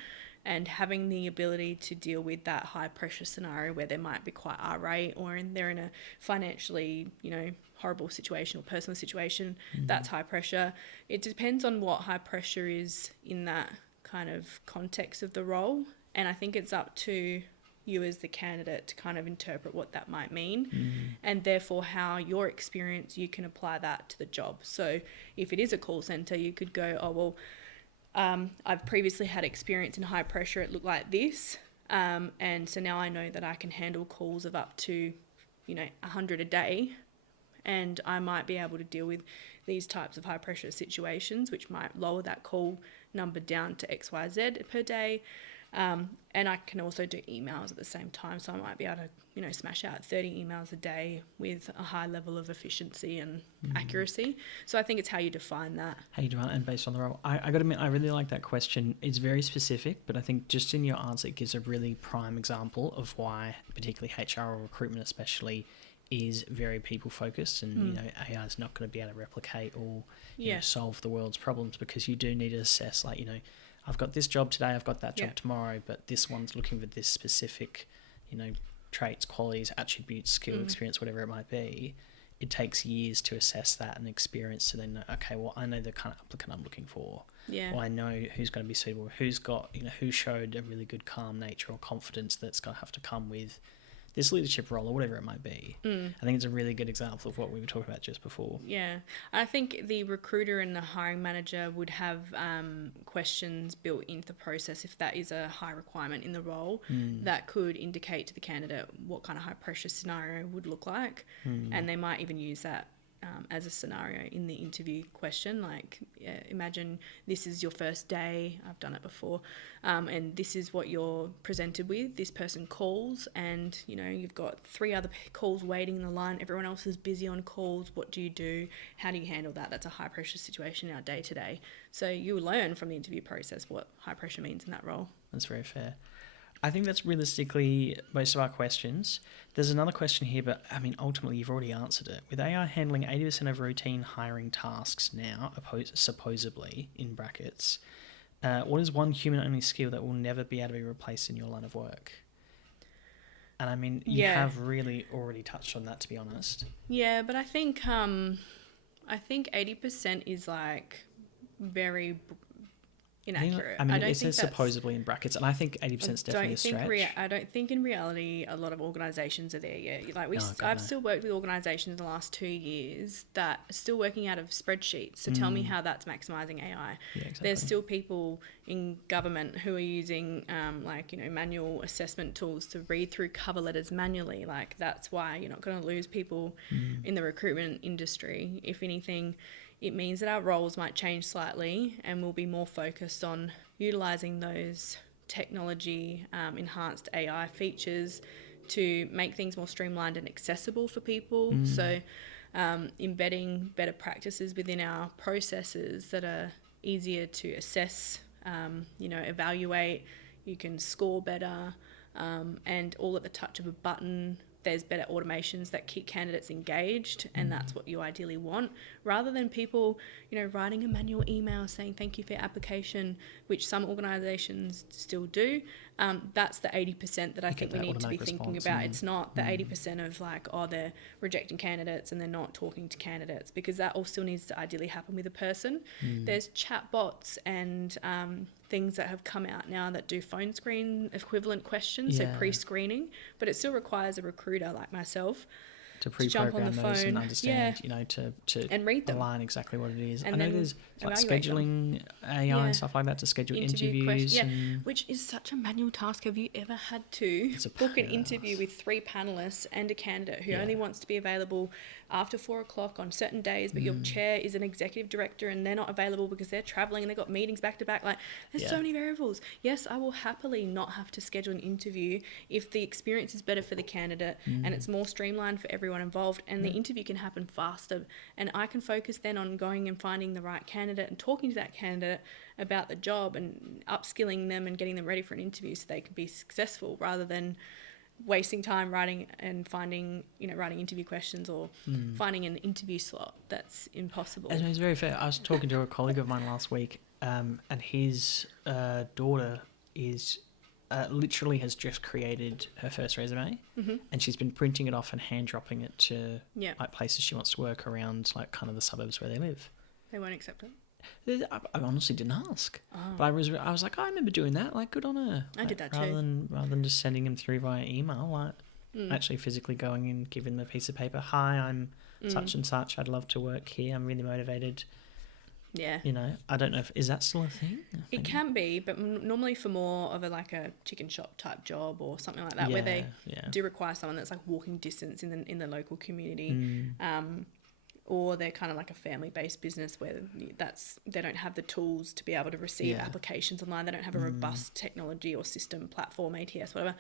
and having the ability to deal with that high pressure scenario where they might be quite irate, or they're in a financially, you know, horrible situation or personal situation. That's high pressure. It depends on what high pressure is in that kind of context of the role, and I think it's up to you as the candidate to kind of interpret what that might mean, and therefore how your experience, you can apply that to the job. So if it is a call center, you could go, oh well, I've previously had experience in high pressure, it looked like this, and so now I know that I can handle calls of up to, you know, 100 a day, and I might be able to deal with these types of high pressure situations, which might lower that call number down to XYZ per day. And I can also do emails at the same time, so I might be able to, you know, smash out 30 emails a day with a high level of efficiency and accuracy. So I think it's how you define that. How you define it, and based on the role. I got to admit, I really like that question. It's very specific, but I think just in your answer, it gives a really prime example of why, particularly HR or recruitment especially, is very people focused, and you know, AI is not going to be able to replicate or you know, solve the world's problems, because you do need to assess, like, you know, I've got this job today, I've got that job tomorrow, but this one's looking for this specific, you know, traits, qualities, attributes, skill, experience, whatever it might be. It takes years to assess that and experience to then know, okay, well, I know the kind of applicant I'm looking for. Or I know who's going to be suitable, who's got, you know, who showed a really good calm nature or confidence that's going to have to come with this leadership role or whatever it might be. I think it's a really good example of what we were talking about just before. Yeah. I think the recruiter and the hiring manager would have questions built into the process if that is a high requirement in the role that could indicate to the candidate what kind of high pressure scenario would look like. And they might even use that as a scenario in the interview question, like imagine this is your first day, I've done it before, and this is what you're presented with. This person calls, and you know, you've got 3 other calls waiting in the line, everyone else is busy on calls. What do you do? How do you handle that? That's a high pressure situation in our day to day. So you learn from the interview process what high pressure means in that role. That's very fair. I think that's realistically most of our questions. There's another question here, but I mean, ultimately, you've already answered it. With AI handling 80% of routine hiring tasks now, supposedly, in brackets, what is one human-only skill that will never be able to be replaced in your line of work? And I mean, you have really already touched on that, to be honest. Yeah, but I think 80% is like very inaccurate. I mean, it says supposedly in brackets, and I think 80% is definitely a stretch. I don't think in reality a lot of organisations are there yet. Like I've still worked with organisations in the last 2 years that are still working out of spreadsheets. So tell me how that's maximising AI. Yeah, exactly. There's still people in government who are using like, you know, manual assessment tools to read through cover letters manually. Like that's why you're not going to lose people in the recruitment industry. If anything, it means that our roles might change slightly, and we'll be more focused on utilising those technology enhanced AI features to make things more streamlined and accessible for people. So embedding better practices within our processes that are easier to assess, you know, evaluate, you can score better, and all at the touch of a button. There's better automations that keep candidates engaged, and that's what you ideally want, rather than people, you know, writing a manual email saying thank you for your application, which some organisations still do. That's the 80% that I think we need to be thinking about. It's not the 80% of like, oh, they're rejecting candidates and they're not talking to candidates, because that all still needs to ideally happen with a person. There's chatbots and things that have come out now that do phone screen equivalent questions, so pre-screening, but it still requires a recruiter like myself to jump on the pre-program those phone, and understand, you know, to and read them align exactly what it is. and I know then there's like evaluate them. scheduling AI Yeah. and stuff like that to schedule Interview interviews. which is such a manual task. Have you ever had to It's a book an pain in the interview ass. with 3 panelists and a candidate who Yeah. only wants to be available after 4 o'clock on certain days, but your chair is an executive director and they're not available because they're traveling and they've got meetings back to back? Like, there's so many variables. Yes, I will happily not have to schedule an interview if the experience is better for the candidate and it's more streamlined for everyone involved, and the interview can happen faster, and I can focus then on going and finding the right candidate and talking to that candidate about the job and upskilling them and getting them ready for an interview so they can be successful, rather than wasting time writing interview questions or finding an interview slot. That's impossible. And it's very fair. I was talking to a colleague of mine last week, and his daughter is literally has just created her first resume, and she's been printing it off and hand dropping it to like places she wants to work around, like kind of the suburbs where they live. They won't accept it. I honestly didn't ask, but I was like, I remember doing that. Like, good on her. I did that rather too. Rather than just sending them through via email, like actually physically going and giving them a piece of paper. Hi, I'm such and such. I'd love to work here. I'm really motivated. Yeah. You know, I don't know if that still a thing? It can be, but normally for more of a chicken shop type job or something like that, where they do require someone that's like walking distance in the local community, or they're kind of like a family-based business where they don't have the tools to be able to receive applications online. They don't have a robust technology or system, platform, ATS, whatever,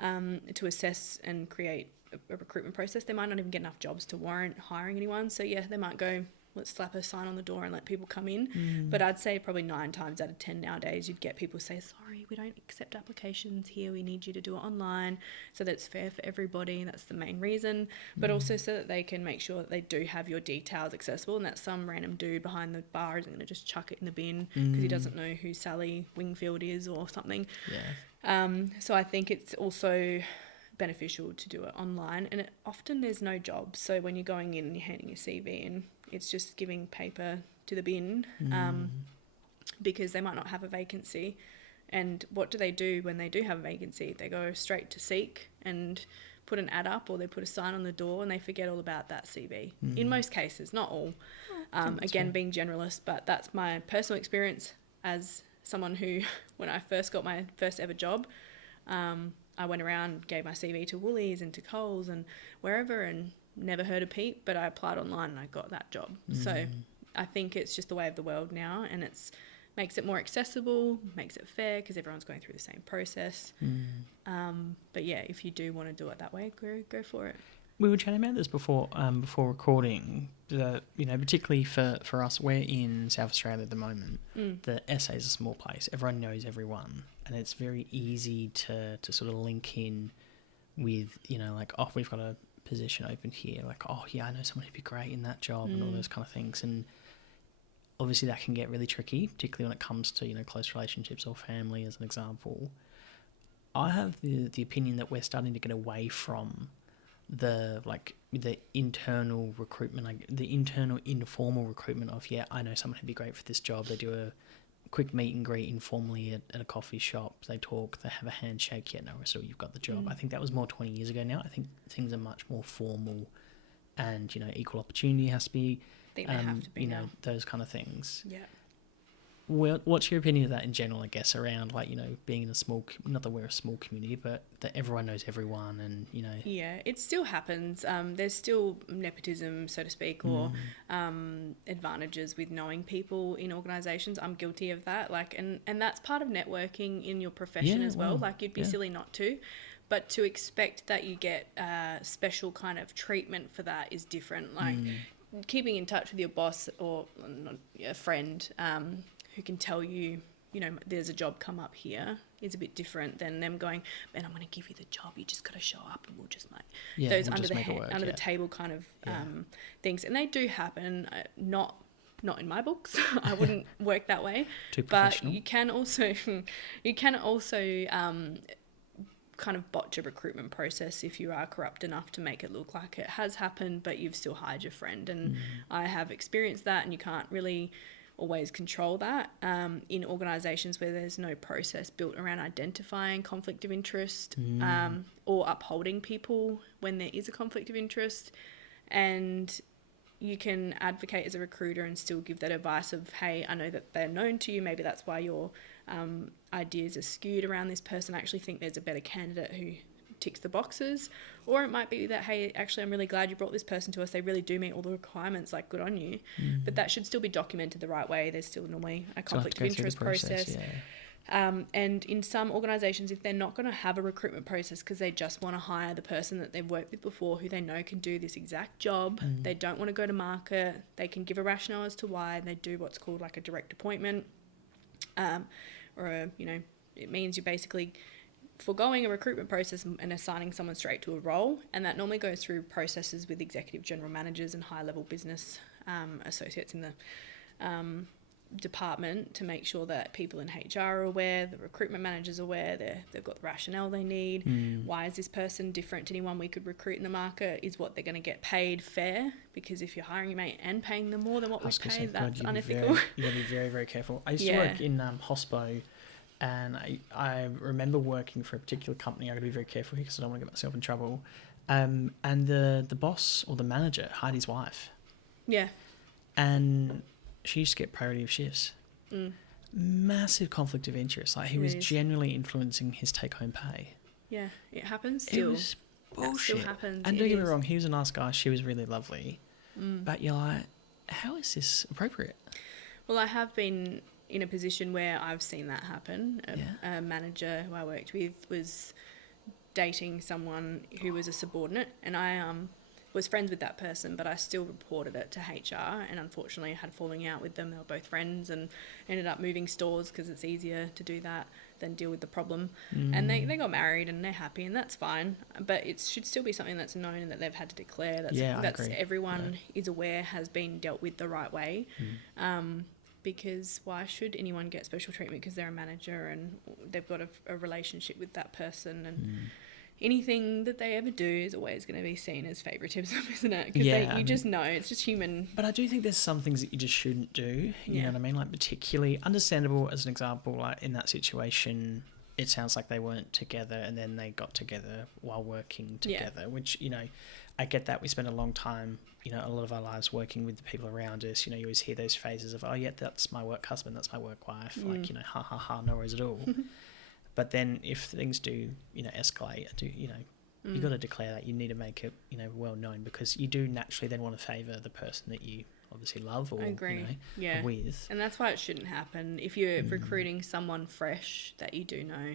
to assess and create a recruitment process. They might not even get enough jobs to warrant hiring anyone. So yeah, they might go, let's slap a sign on the door and let people come in. But I'd say probably 9 times out of 10 nowadays, you'd get people say, sorry, we don't accept applications here. We need you to do it online so that it's fair for everybody. That's the main reason. But also so that they can make sure that they do have your details accessible, and that some random dude behind the bar isn't going to just chuck it in the bin because he doesn't know who Sally Wingfield is or something. So I think it's also beneficial to do it online, and often there's no jobs. So when you're going in and you're handing your CV in, it's just giving paper to the bin, because they might not have a vacancy. And what do they do when they do have a vacancy? They go straight to Seek and put an ad up, or they put a sign on the door, and they forget all about that CV. In most cases, not all. Again, being generalist, but that's my personal experience as someone who, when I first got my first ever job, I went around, gave my CV to Woolies and to Coles and wherever, and never heard a peep, but I applied online and I got that job. So I think it's just the way of the world now, and it's makes it more accessible, makes it fair because everyone's going through the same process. But yeah, if you do want to do it that way, go for it. We were chatting about this before recording. Particularly for us, we're in South Australia at the moment. The SA is a small place. Everyone knows everyone, and it's very easy to sort of link in with, like, oh, we've got a position open here. Like, oh yeah, I know someone who'd be great in that job, and all those kind of things. And obviously that can get really tricky, particularly when it comes to close relationships or family, as an example. I have the opinion that we're starting to get away from the internal recruitment, the internal informal recruitment of, I know someone who'd be great for this job. They do a quick meet and greet informally at a coffee shop. They talk, they have a handshake. No, so you've got the job. I think that was more 20 years ago now. I think things are much more formal, and equal opportunity has to be. I think they have to be now. Those kind of things. Yeah. Well, what's your opinion of that in general, I guess, around being in a small, not that we're a small community, but that everyone knows everyone, and Yeah, it still happens. There's still nepotism, so to speak, or advantages with knowing people in organisations. I'm guilty of that. And that's part of networking in your profession as well. You'd be silly not to. But to expect that you get special kind of treatment for that is different. Keeping in touch with your boss or a friend who can tell you, there's a job come up here, is a bit different than them going, man, I'm going to give you the job. You just got to show up, and we'll just those under the table kind of things. And they do happen. Not in my books. I wouldn't work that way. Too professional. But you can also kind of botch a recruitment process if you are corrupt enough to make it look like it has happened, but you've still hired your friend. And I have experienced that, and you can't really always control that. In organisations where there's no process built around identifying conflict of interest or upholding people when there is a conflict of interest, and you can advocate as a recruiter and still give that advice of, hey, I know that they're known to you, maybe that's why your ideas are skewed around this person. I actually think there's a better candidate who ticks the boxes. Or it might be that, hey, actually I'm really glad you brought this person to us, they really do meet all the requirements, like good on you. But that should still be documented the right way. There's still normally a conflict of interest process. And in some organisations, if they're not going to have a recruitment process because they just want to hire the person that they've worked with before who they know can do this exact job, they don't want to go to market, they can give a rationale as to why, they do what's called like a direct appointment, it means you're basically foregoing a recruitment process and assigning someone straight to a role, and that normally goes through processes with executive general managers and high-level business associates in the department to make sure that people in HR are aware, the recruitment manager's aware, they've got the rationale they need. Why is this person different to anyone we could recruit in the market? Is what they're going to get paid fair? Because if you're hiring your mate and paying them more than what we pay, that's unethical. You've got to be very, very careful. I used to work in hospo, and I remember working for a particular company. I got to be very careful here because I don't want to get myself in trouble. And the boss or the manager hired his wife. Yeah. And she used to get priority of shifts. Massive conflict of interest. Like, he was generally influencing his take-home pay. Yeah, it happens still. It was bullshit. That still happens. And don't get me wrong, he was a nice guy. She was really lovely. But you're like, how is this appropriate? Well, I have been in a position where I've seen that happen. A manager who I worked with was dating someone who was a subordinate, and I was friends with that person, but I still reported it to HR, and unfortunately I had a falling out with them. They were both friends and ended up moving stores because it's easier to do that than deal with the problem. And they got married and they're happy, and that's fine, but it should still be something that's known and that they've had to declare. That's everyone is aware has been dealt with the right way. Because why should anyone get special treatment because they're a manager and they've got a relationship with that person, and anything that they ever do is always going to be seen as favouritism, isn't it? Because you just know, it's just human. But I do think there's some things that you just shouldn't do, you know what I mean? Like, particularly understandable as an example, like in that situation, it sounds like they weren't together and then they got together while working together, which, you know, I get that. We spend a long time, you know, a lot of our lives working with the people around us. You know, you always hear those phases of, oh, yeah, that's my work husband, that's my work wife. Like, you know, ha, ha, ha, no worries at all. But then if things do, you know, escalate, you got to declare that. You need to make it, you know, well known, because you do naturally then want to favour the person that you obviously love or, are with. And that's why it shouldn't happen. If you're recruiting someone fresh that you do know,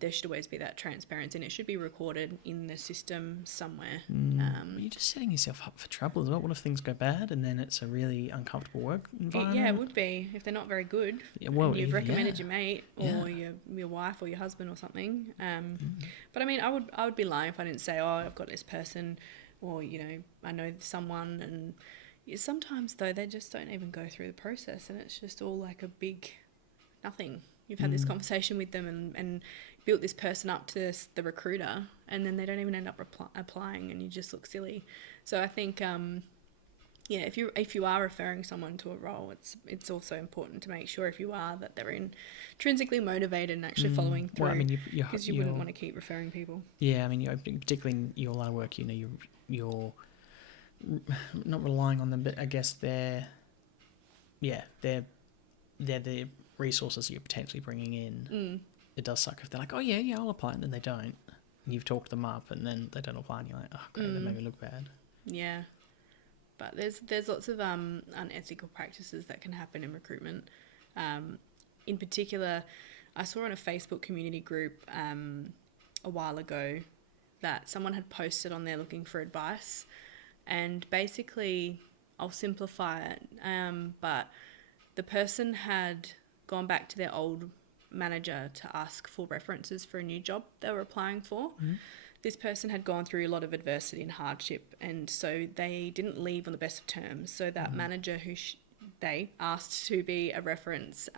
there should always be that transparency, and it should be recorded in the system somewhere. You're just setting yourself up for trouble as well. What if things go bad and then it's a really uncomfortable work environment? Yeah, it would be if they're not very good. And you've recommended your mate or your wife or your husband or something. But I mean, I would be lying if I didn't say, oh, I've got this person, or, you know, I know someone. And sometimes though, they just don't even go through the process, and it's just all like a big nothing. You've had this conversation with them and built this person up to the recruiter, and then they don't even end up applying, and you just look silly. So I think, if you are referring someone to a role, it's also important to make sure, if you are, that they're intrinsically motivated and actually following through. Well, I mean, because you wouldn't want to keep referring people. Yeah, I mean, particularly in your line of work, you know, you're not relying on them, but I guess they're the resources you're potentially bringing in. It does suck if they're like, oh yeah, I'll apply, and then they don't, and you've talked them up and then they don't apply, and you're like, oh great, that made me look bad. Yeah, but there's lots of unethical practices that can happen in recruitment. In particular, I saw on a Facebook community group a while ago that someone had posted on there looking for advice, and basically, I'll simplify it, but the person had gone back to their old manager to ask for references for a new job they were applying for. This person had gone through a lot of adversity and hardship, and so they didn't leave on the best of terms. So that manager who they asked to be a reference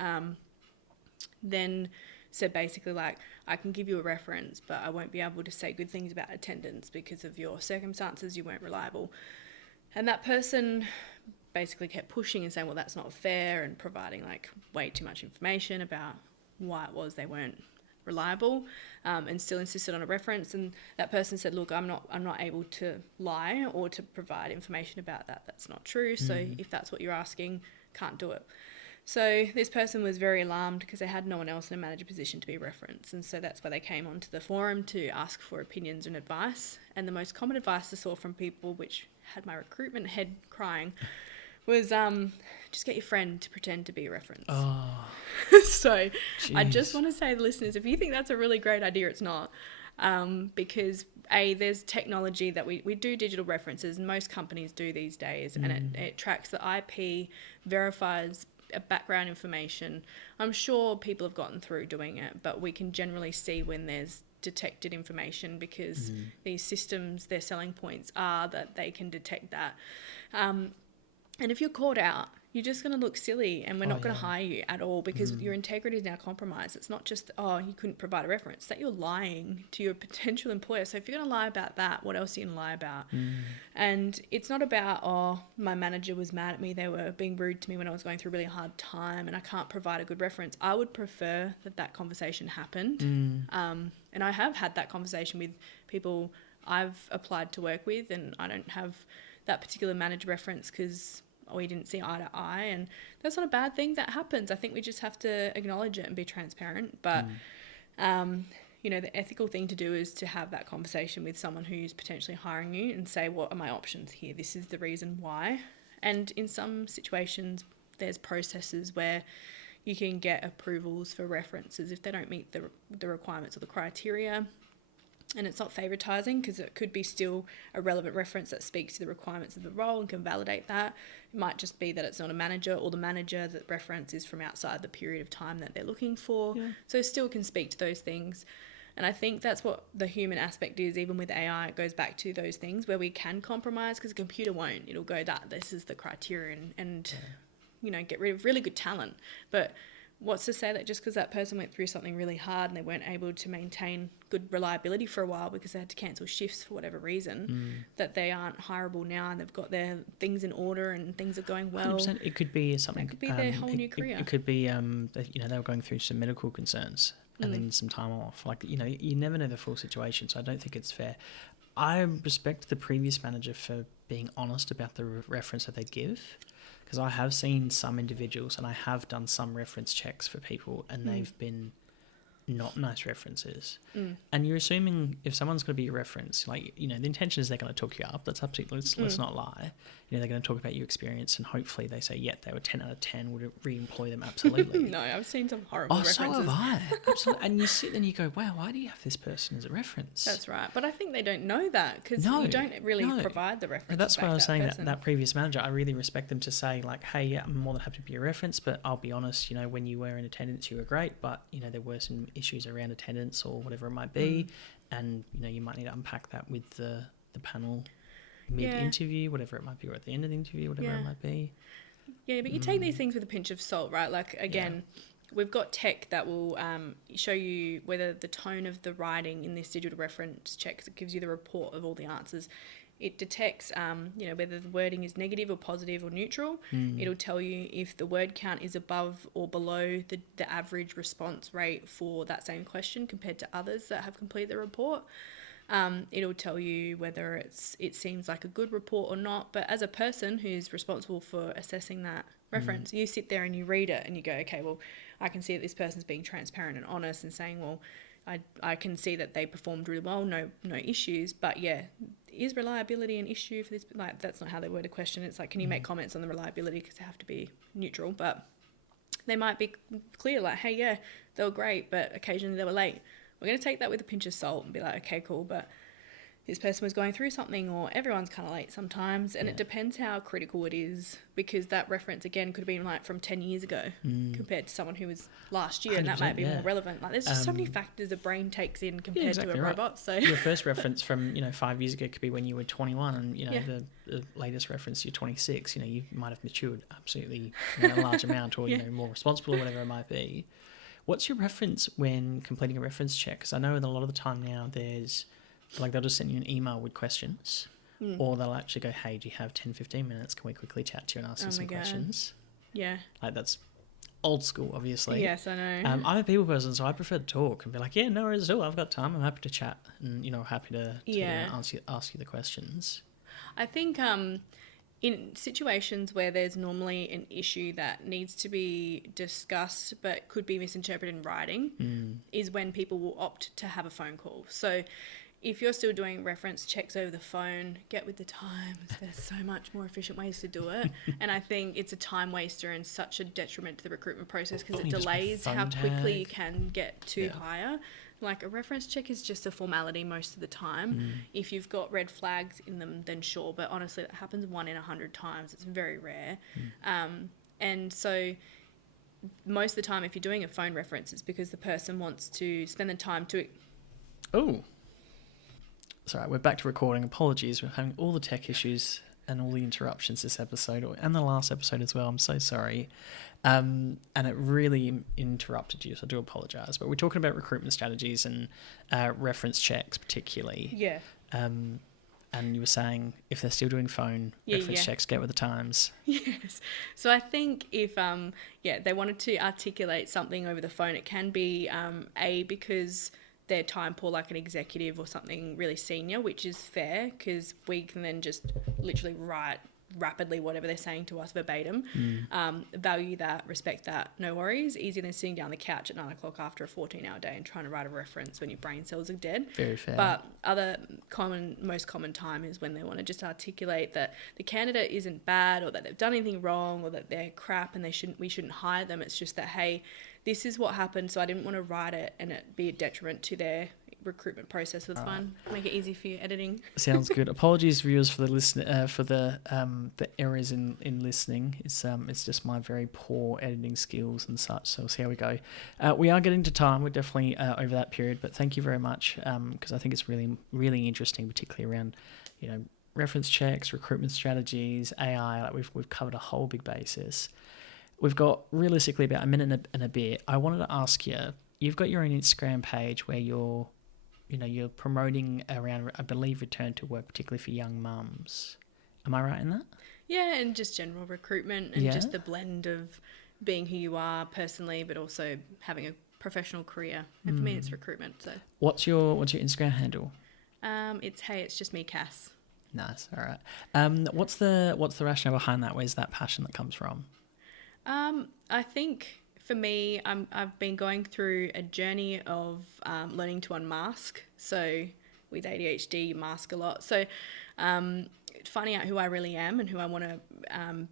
then said basically, like, I can give you a reference, but I won't be able to say good things about attendance because of your circumstances, you weren't reliable. And that person basically kept pushing and saying, well, that's not fair, and providing like way too much information about why it was they weren't reliable, and still insisted on a reference. And that person said, look, I'm not able to lie or to provide information about that. That's not true. So if that's what you're asking, can't do it. So this person was very alarmed because they had no one else in a manager position to be referenced. And so that's why they came onto the forum to ask for opinions and advice. And the most common advice I saw from people, which had my recruitment head crying, was just get your friend to pretend to be a reference. Oh, so geez. I just want to say to the listeners, if you think that's a really great idea, it's not. Because there's technology that we do digital references, and most companies do these days, and it tracks the IP, verifies background information. I'm sure people have gotten through doing it, but we can generally see when there's detected information, because these systems, their selling points are that they can detect that. And if you're caught out, you're just going to look silly, and we're not going to hire you at all, because your integrity is now compromised. It's not just, you couldn't provide a reference, that you're lying to your potential employer. So if you're going to lie about that, what else are you going to lie about? And it's not about, my manager was mad at me, they were being rude to me when I was going through a really hard time and I can't provide a good reference. I would prefer that conversation happened. And I have had that conversation with people I've applied to work with, and I don't have that particular manager reference because we didn't see eye to eye, and that's not a bad thing. That happens. I think we just have to acknowledge it and be transparent. But the ethical thing to do is to have that conversation with someone who's potentially hiring you and say, what are my options here? This is the reason why. And in some situations, there's processes where you can get approvals for references if they don't meet the requirements or the criteria. And it's not favouritising, because it could be still a relevant reference that speaks to the requirements of the role and can validate that. It might just be that it's not a manager, or the manager that reference is from outside the period of time that they're looking for. Yeah. So it still can speak to those things. And I think that's what the human aspect is. Even with AI, it goes back to those things where we can compromise, because a computer won't. It'll go, this is the criterion, and get rid of really good talent. But what's to say that just because that person went through something really hard and they weren't able to maintain good reliability for a while because they had to cancel shifts for whatever reason, that they aren't hireable now, and they've got their things in order and things are going well. 100%. It could be something. That could be their whole new career. It could be they were going through some medical concerns and then some time off. You never know the full situation, so I don't think it's fair. I respect the previous manager for being honest about the reference that they give. Because I have seen some individuals, and I have done some reference checks for people, and they've been not nice references. And you're assuming if someone's going to be a reference, the intention is they're going to talk you up. That's absolutely, let's not lie. They're going to talk about your experience, and hopefully they say, they were 10 out of 10, would re-employ them absolutely. No, I've seen some horrible references. So have I. Absolutely. And you sit and you go, wow, why do you have this person as a reference? That's right. But I think they don't know that, because you don't really provide the reference. That's why I was saying that previous manager, I really respect them to say, hey, I'm more than happy to be a reference, but I'll be honest, when you were in attendance, you were great, but, there were some issues around attendance or whatever it might be, and, you might need to unpack that with the panel mid-interview, whatever it might be, or at the end of the interview, whatever it might be. Yeah, but you take these things with a pinch of salt, right? We've got tech that will show you whether the tone of the writing in this digital reference check, 'cause it gives you the report of all the answers. It detects, whether the wording is negative or positive or neutral. It'll tell you if the word count is above or below the average response rate for that same question compared to others that have completed the report. It'll tell you whether it seems like a good report or not. But as a person who's responsible for assessing that reference, you sit there and you read it and you go, okay, well, I can see that this person's being transparent and honest and saying, well, I can see that they performed really well, no issues. But is reliability an issue for this? That's not how they word a question. It's can you make comments on the reliability, because they have to be neutral. But they might be clear, hey, they were great, but occasionally they were late. We're going to take that with a pinch of salt and be like, okay, cool, but this person was going through something, or everyone's kind of late sometimes, and it depends how critical it is, because that reference, again, could have been from 10 years ago compared to someone who was last year, and that might be more relevant. There's just so many factors the brain takes in compared to a robot. So your first reference from 5 years ago could be when you were 21, and the latest reference, you're 26. You might have matured absolutely a large amount, or more responsible, or whatever it might be. What's your reference when completing a reference check? Because I know that a lot of the time now there's they'll just send you an email with questions, or they'll actually go, hey, do you have 10-15 minutes, can we quickly chat to you and ask you some questions? Yeah, like that's old school, obviously. Yes, I know. I'm a people person, so I prefer to talk and be like, yeah, no worries at all, I've got time, I'm happy to chat, and happy to ask you the questions. I think in situations where there's normally an issue that needs to be discussed but could be misinterpreted in writing is when people will opt to have a phone call. So if you're still doing reference checks over the phone, get with the times. There's so much more efficient ways to do it. And I think it's a time waster and such a detriment to the recruitment process because it delays how quickly you can get to hire. Like a reference check is just a formality most of the time. If you've got red flags in them, then sure. But honestly, that happens 1 in 100 times. It's very rare. And so most of the time, if you're doing a phone reference, it's because the person wants to spend the time to... Oh. Sorry, we're back to recording. Apologies. We're having all the tech issues and all the interruptions this episode and the last episode as well. I'm so sorry. And it really interrupted you, so I do apologise. But we're talking about recruitment strategies and reference checks particularly. Yeah. And you were saying if they're still doing phone reference checks, get with the times. Yes. So I think if they wanted to articulate something over the phone, it can be because they're time poor, like an executive or something really senior, which is fair because we can then just literally write rapidly whatever they're saying to us verbatim. Value that, respect that, no worries. Easier than sitting down the couch at 9 o'clock after a 14-hour day and trying to write a reference when your brain cells are dead. Very fair. But most common time is when they want to just articulate that the candidate isn't bad or that they've done anything wrong or that they're crap and we shouldn't hire them. It's just that, hey, this is what happened, so I didn't want to write it and it be a detriment to their recruitment process. So it's fine. Make it easy for your editing. Sounds good. Apologies, viewers, for the errors in listening. It's just my very poor editing skills and such. So we'll see how we go. We are getting to time. We're definitely over that period, but thank you very much because I think it's really, really interesting, particularly around reference checks, recruitment strategies, AI. Like we've covered a whole big basis. We've got realistically about a minute and a bit. I wanted to ask you, you've got your own Instagram page where you're promoting around, I believe, return to work, particularly for young mums. Am I right in that? Yeah, and just general recruitment and just the blend of being who you are personally, but also having a professional career. And for me, it's recruitment. So what's your Instagram handle? It's just me, Cass. Nice. All right. What's the rationale behind that? Where's that passion that comes from? I think for me, I've been going through a journey of learning to unmask. So with ADHD, you mask a lot. So finding out who I really am and who I want to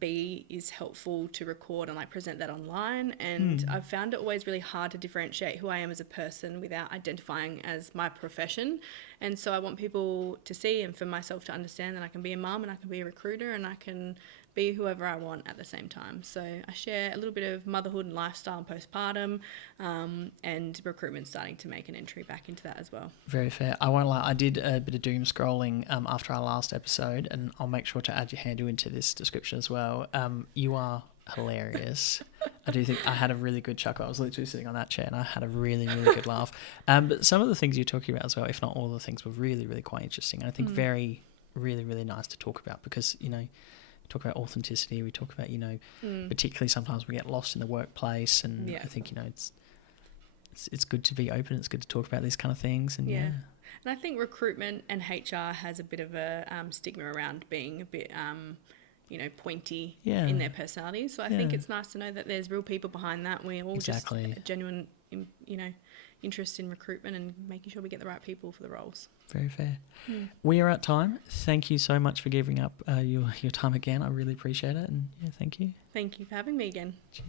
be is helpful to record and present that online. And I've found it always really hard to differentiate who I am as a person without identifying as my profession. And so I want people to see and for myself to understand that I can be a mum and I can be a recruiter and I can be whoever I want at the same time. So I share a little bit of motherhood and lifestyle and postpartum, and recruitment starting to make an entry back into that as well. Very fair. I won't lie, I did a bit of doom scrolling after our last episode, and I'll make sure to add your handle into this description as well. You are hilarious. I do think I had a really good chuckle. I was literally sitting on that chair and I had a really, really good laugh. But some of the things you're talking about as well, if not all the things, were really, really quite interesting. And I think very, really, really nice to talk about because, talk about authenticity, we talk about particularly sometimes we get lost in the workplace, and I think it's good to be open, it's good to talk about these kind of things, and and I think recruitment and HR has a bit of a stigma around being a bit pointy in their personalities, so I think it's nice to know that there's real people behind that. We're all just a genuine interest in recruitment and making sure we get the right people for the roles. Very fair. We are at time. Thank you so much for giving up your time again. I really appreciate it, and thank you. Thank you for having me again. Cheers.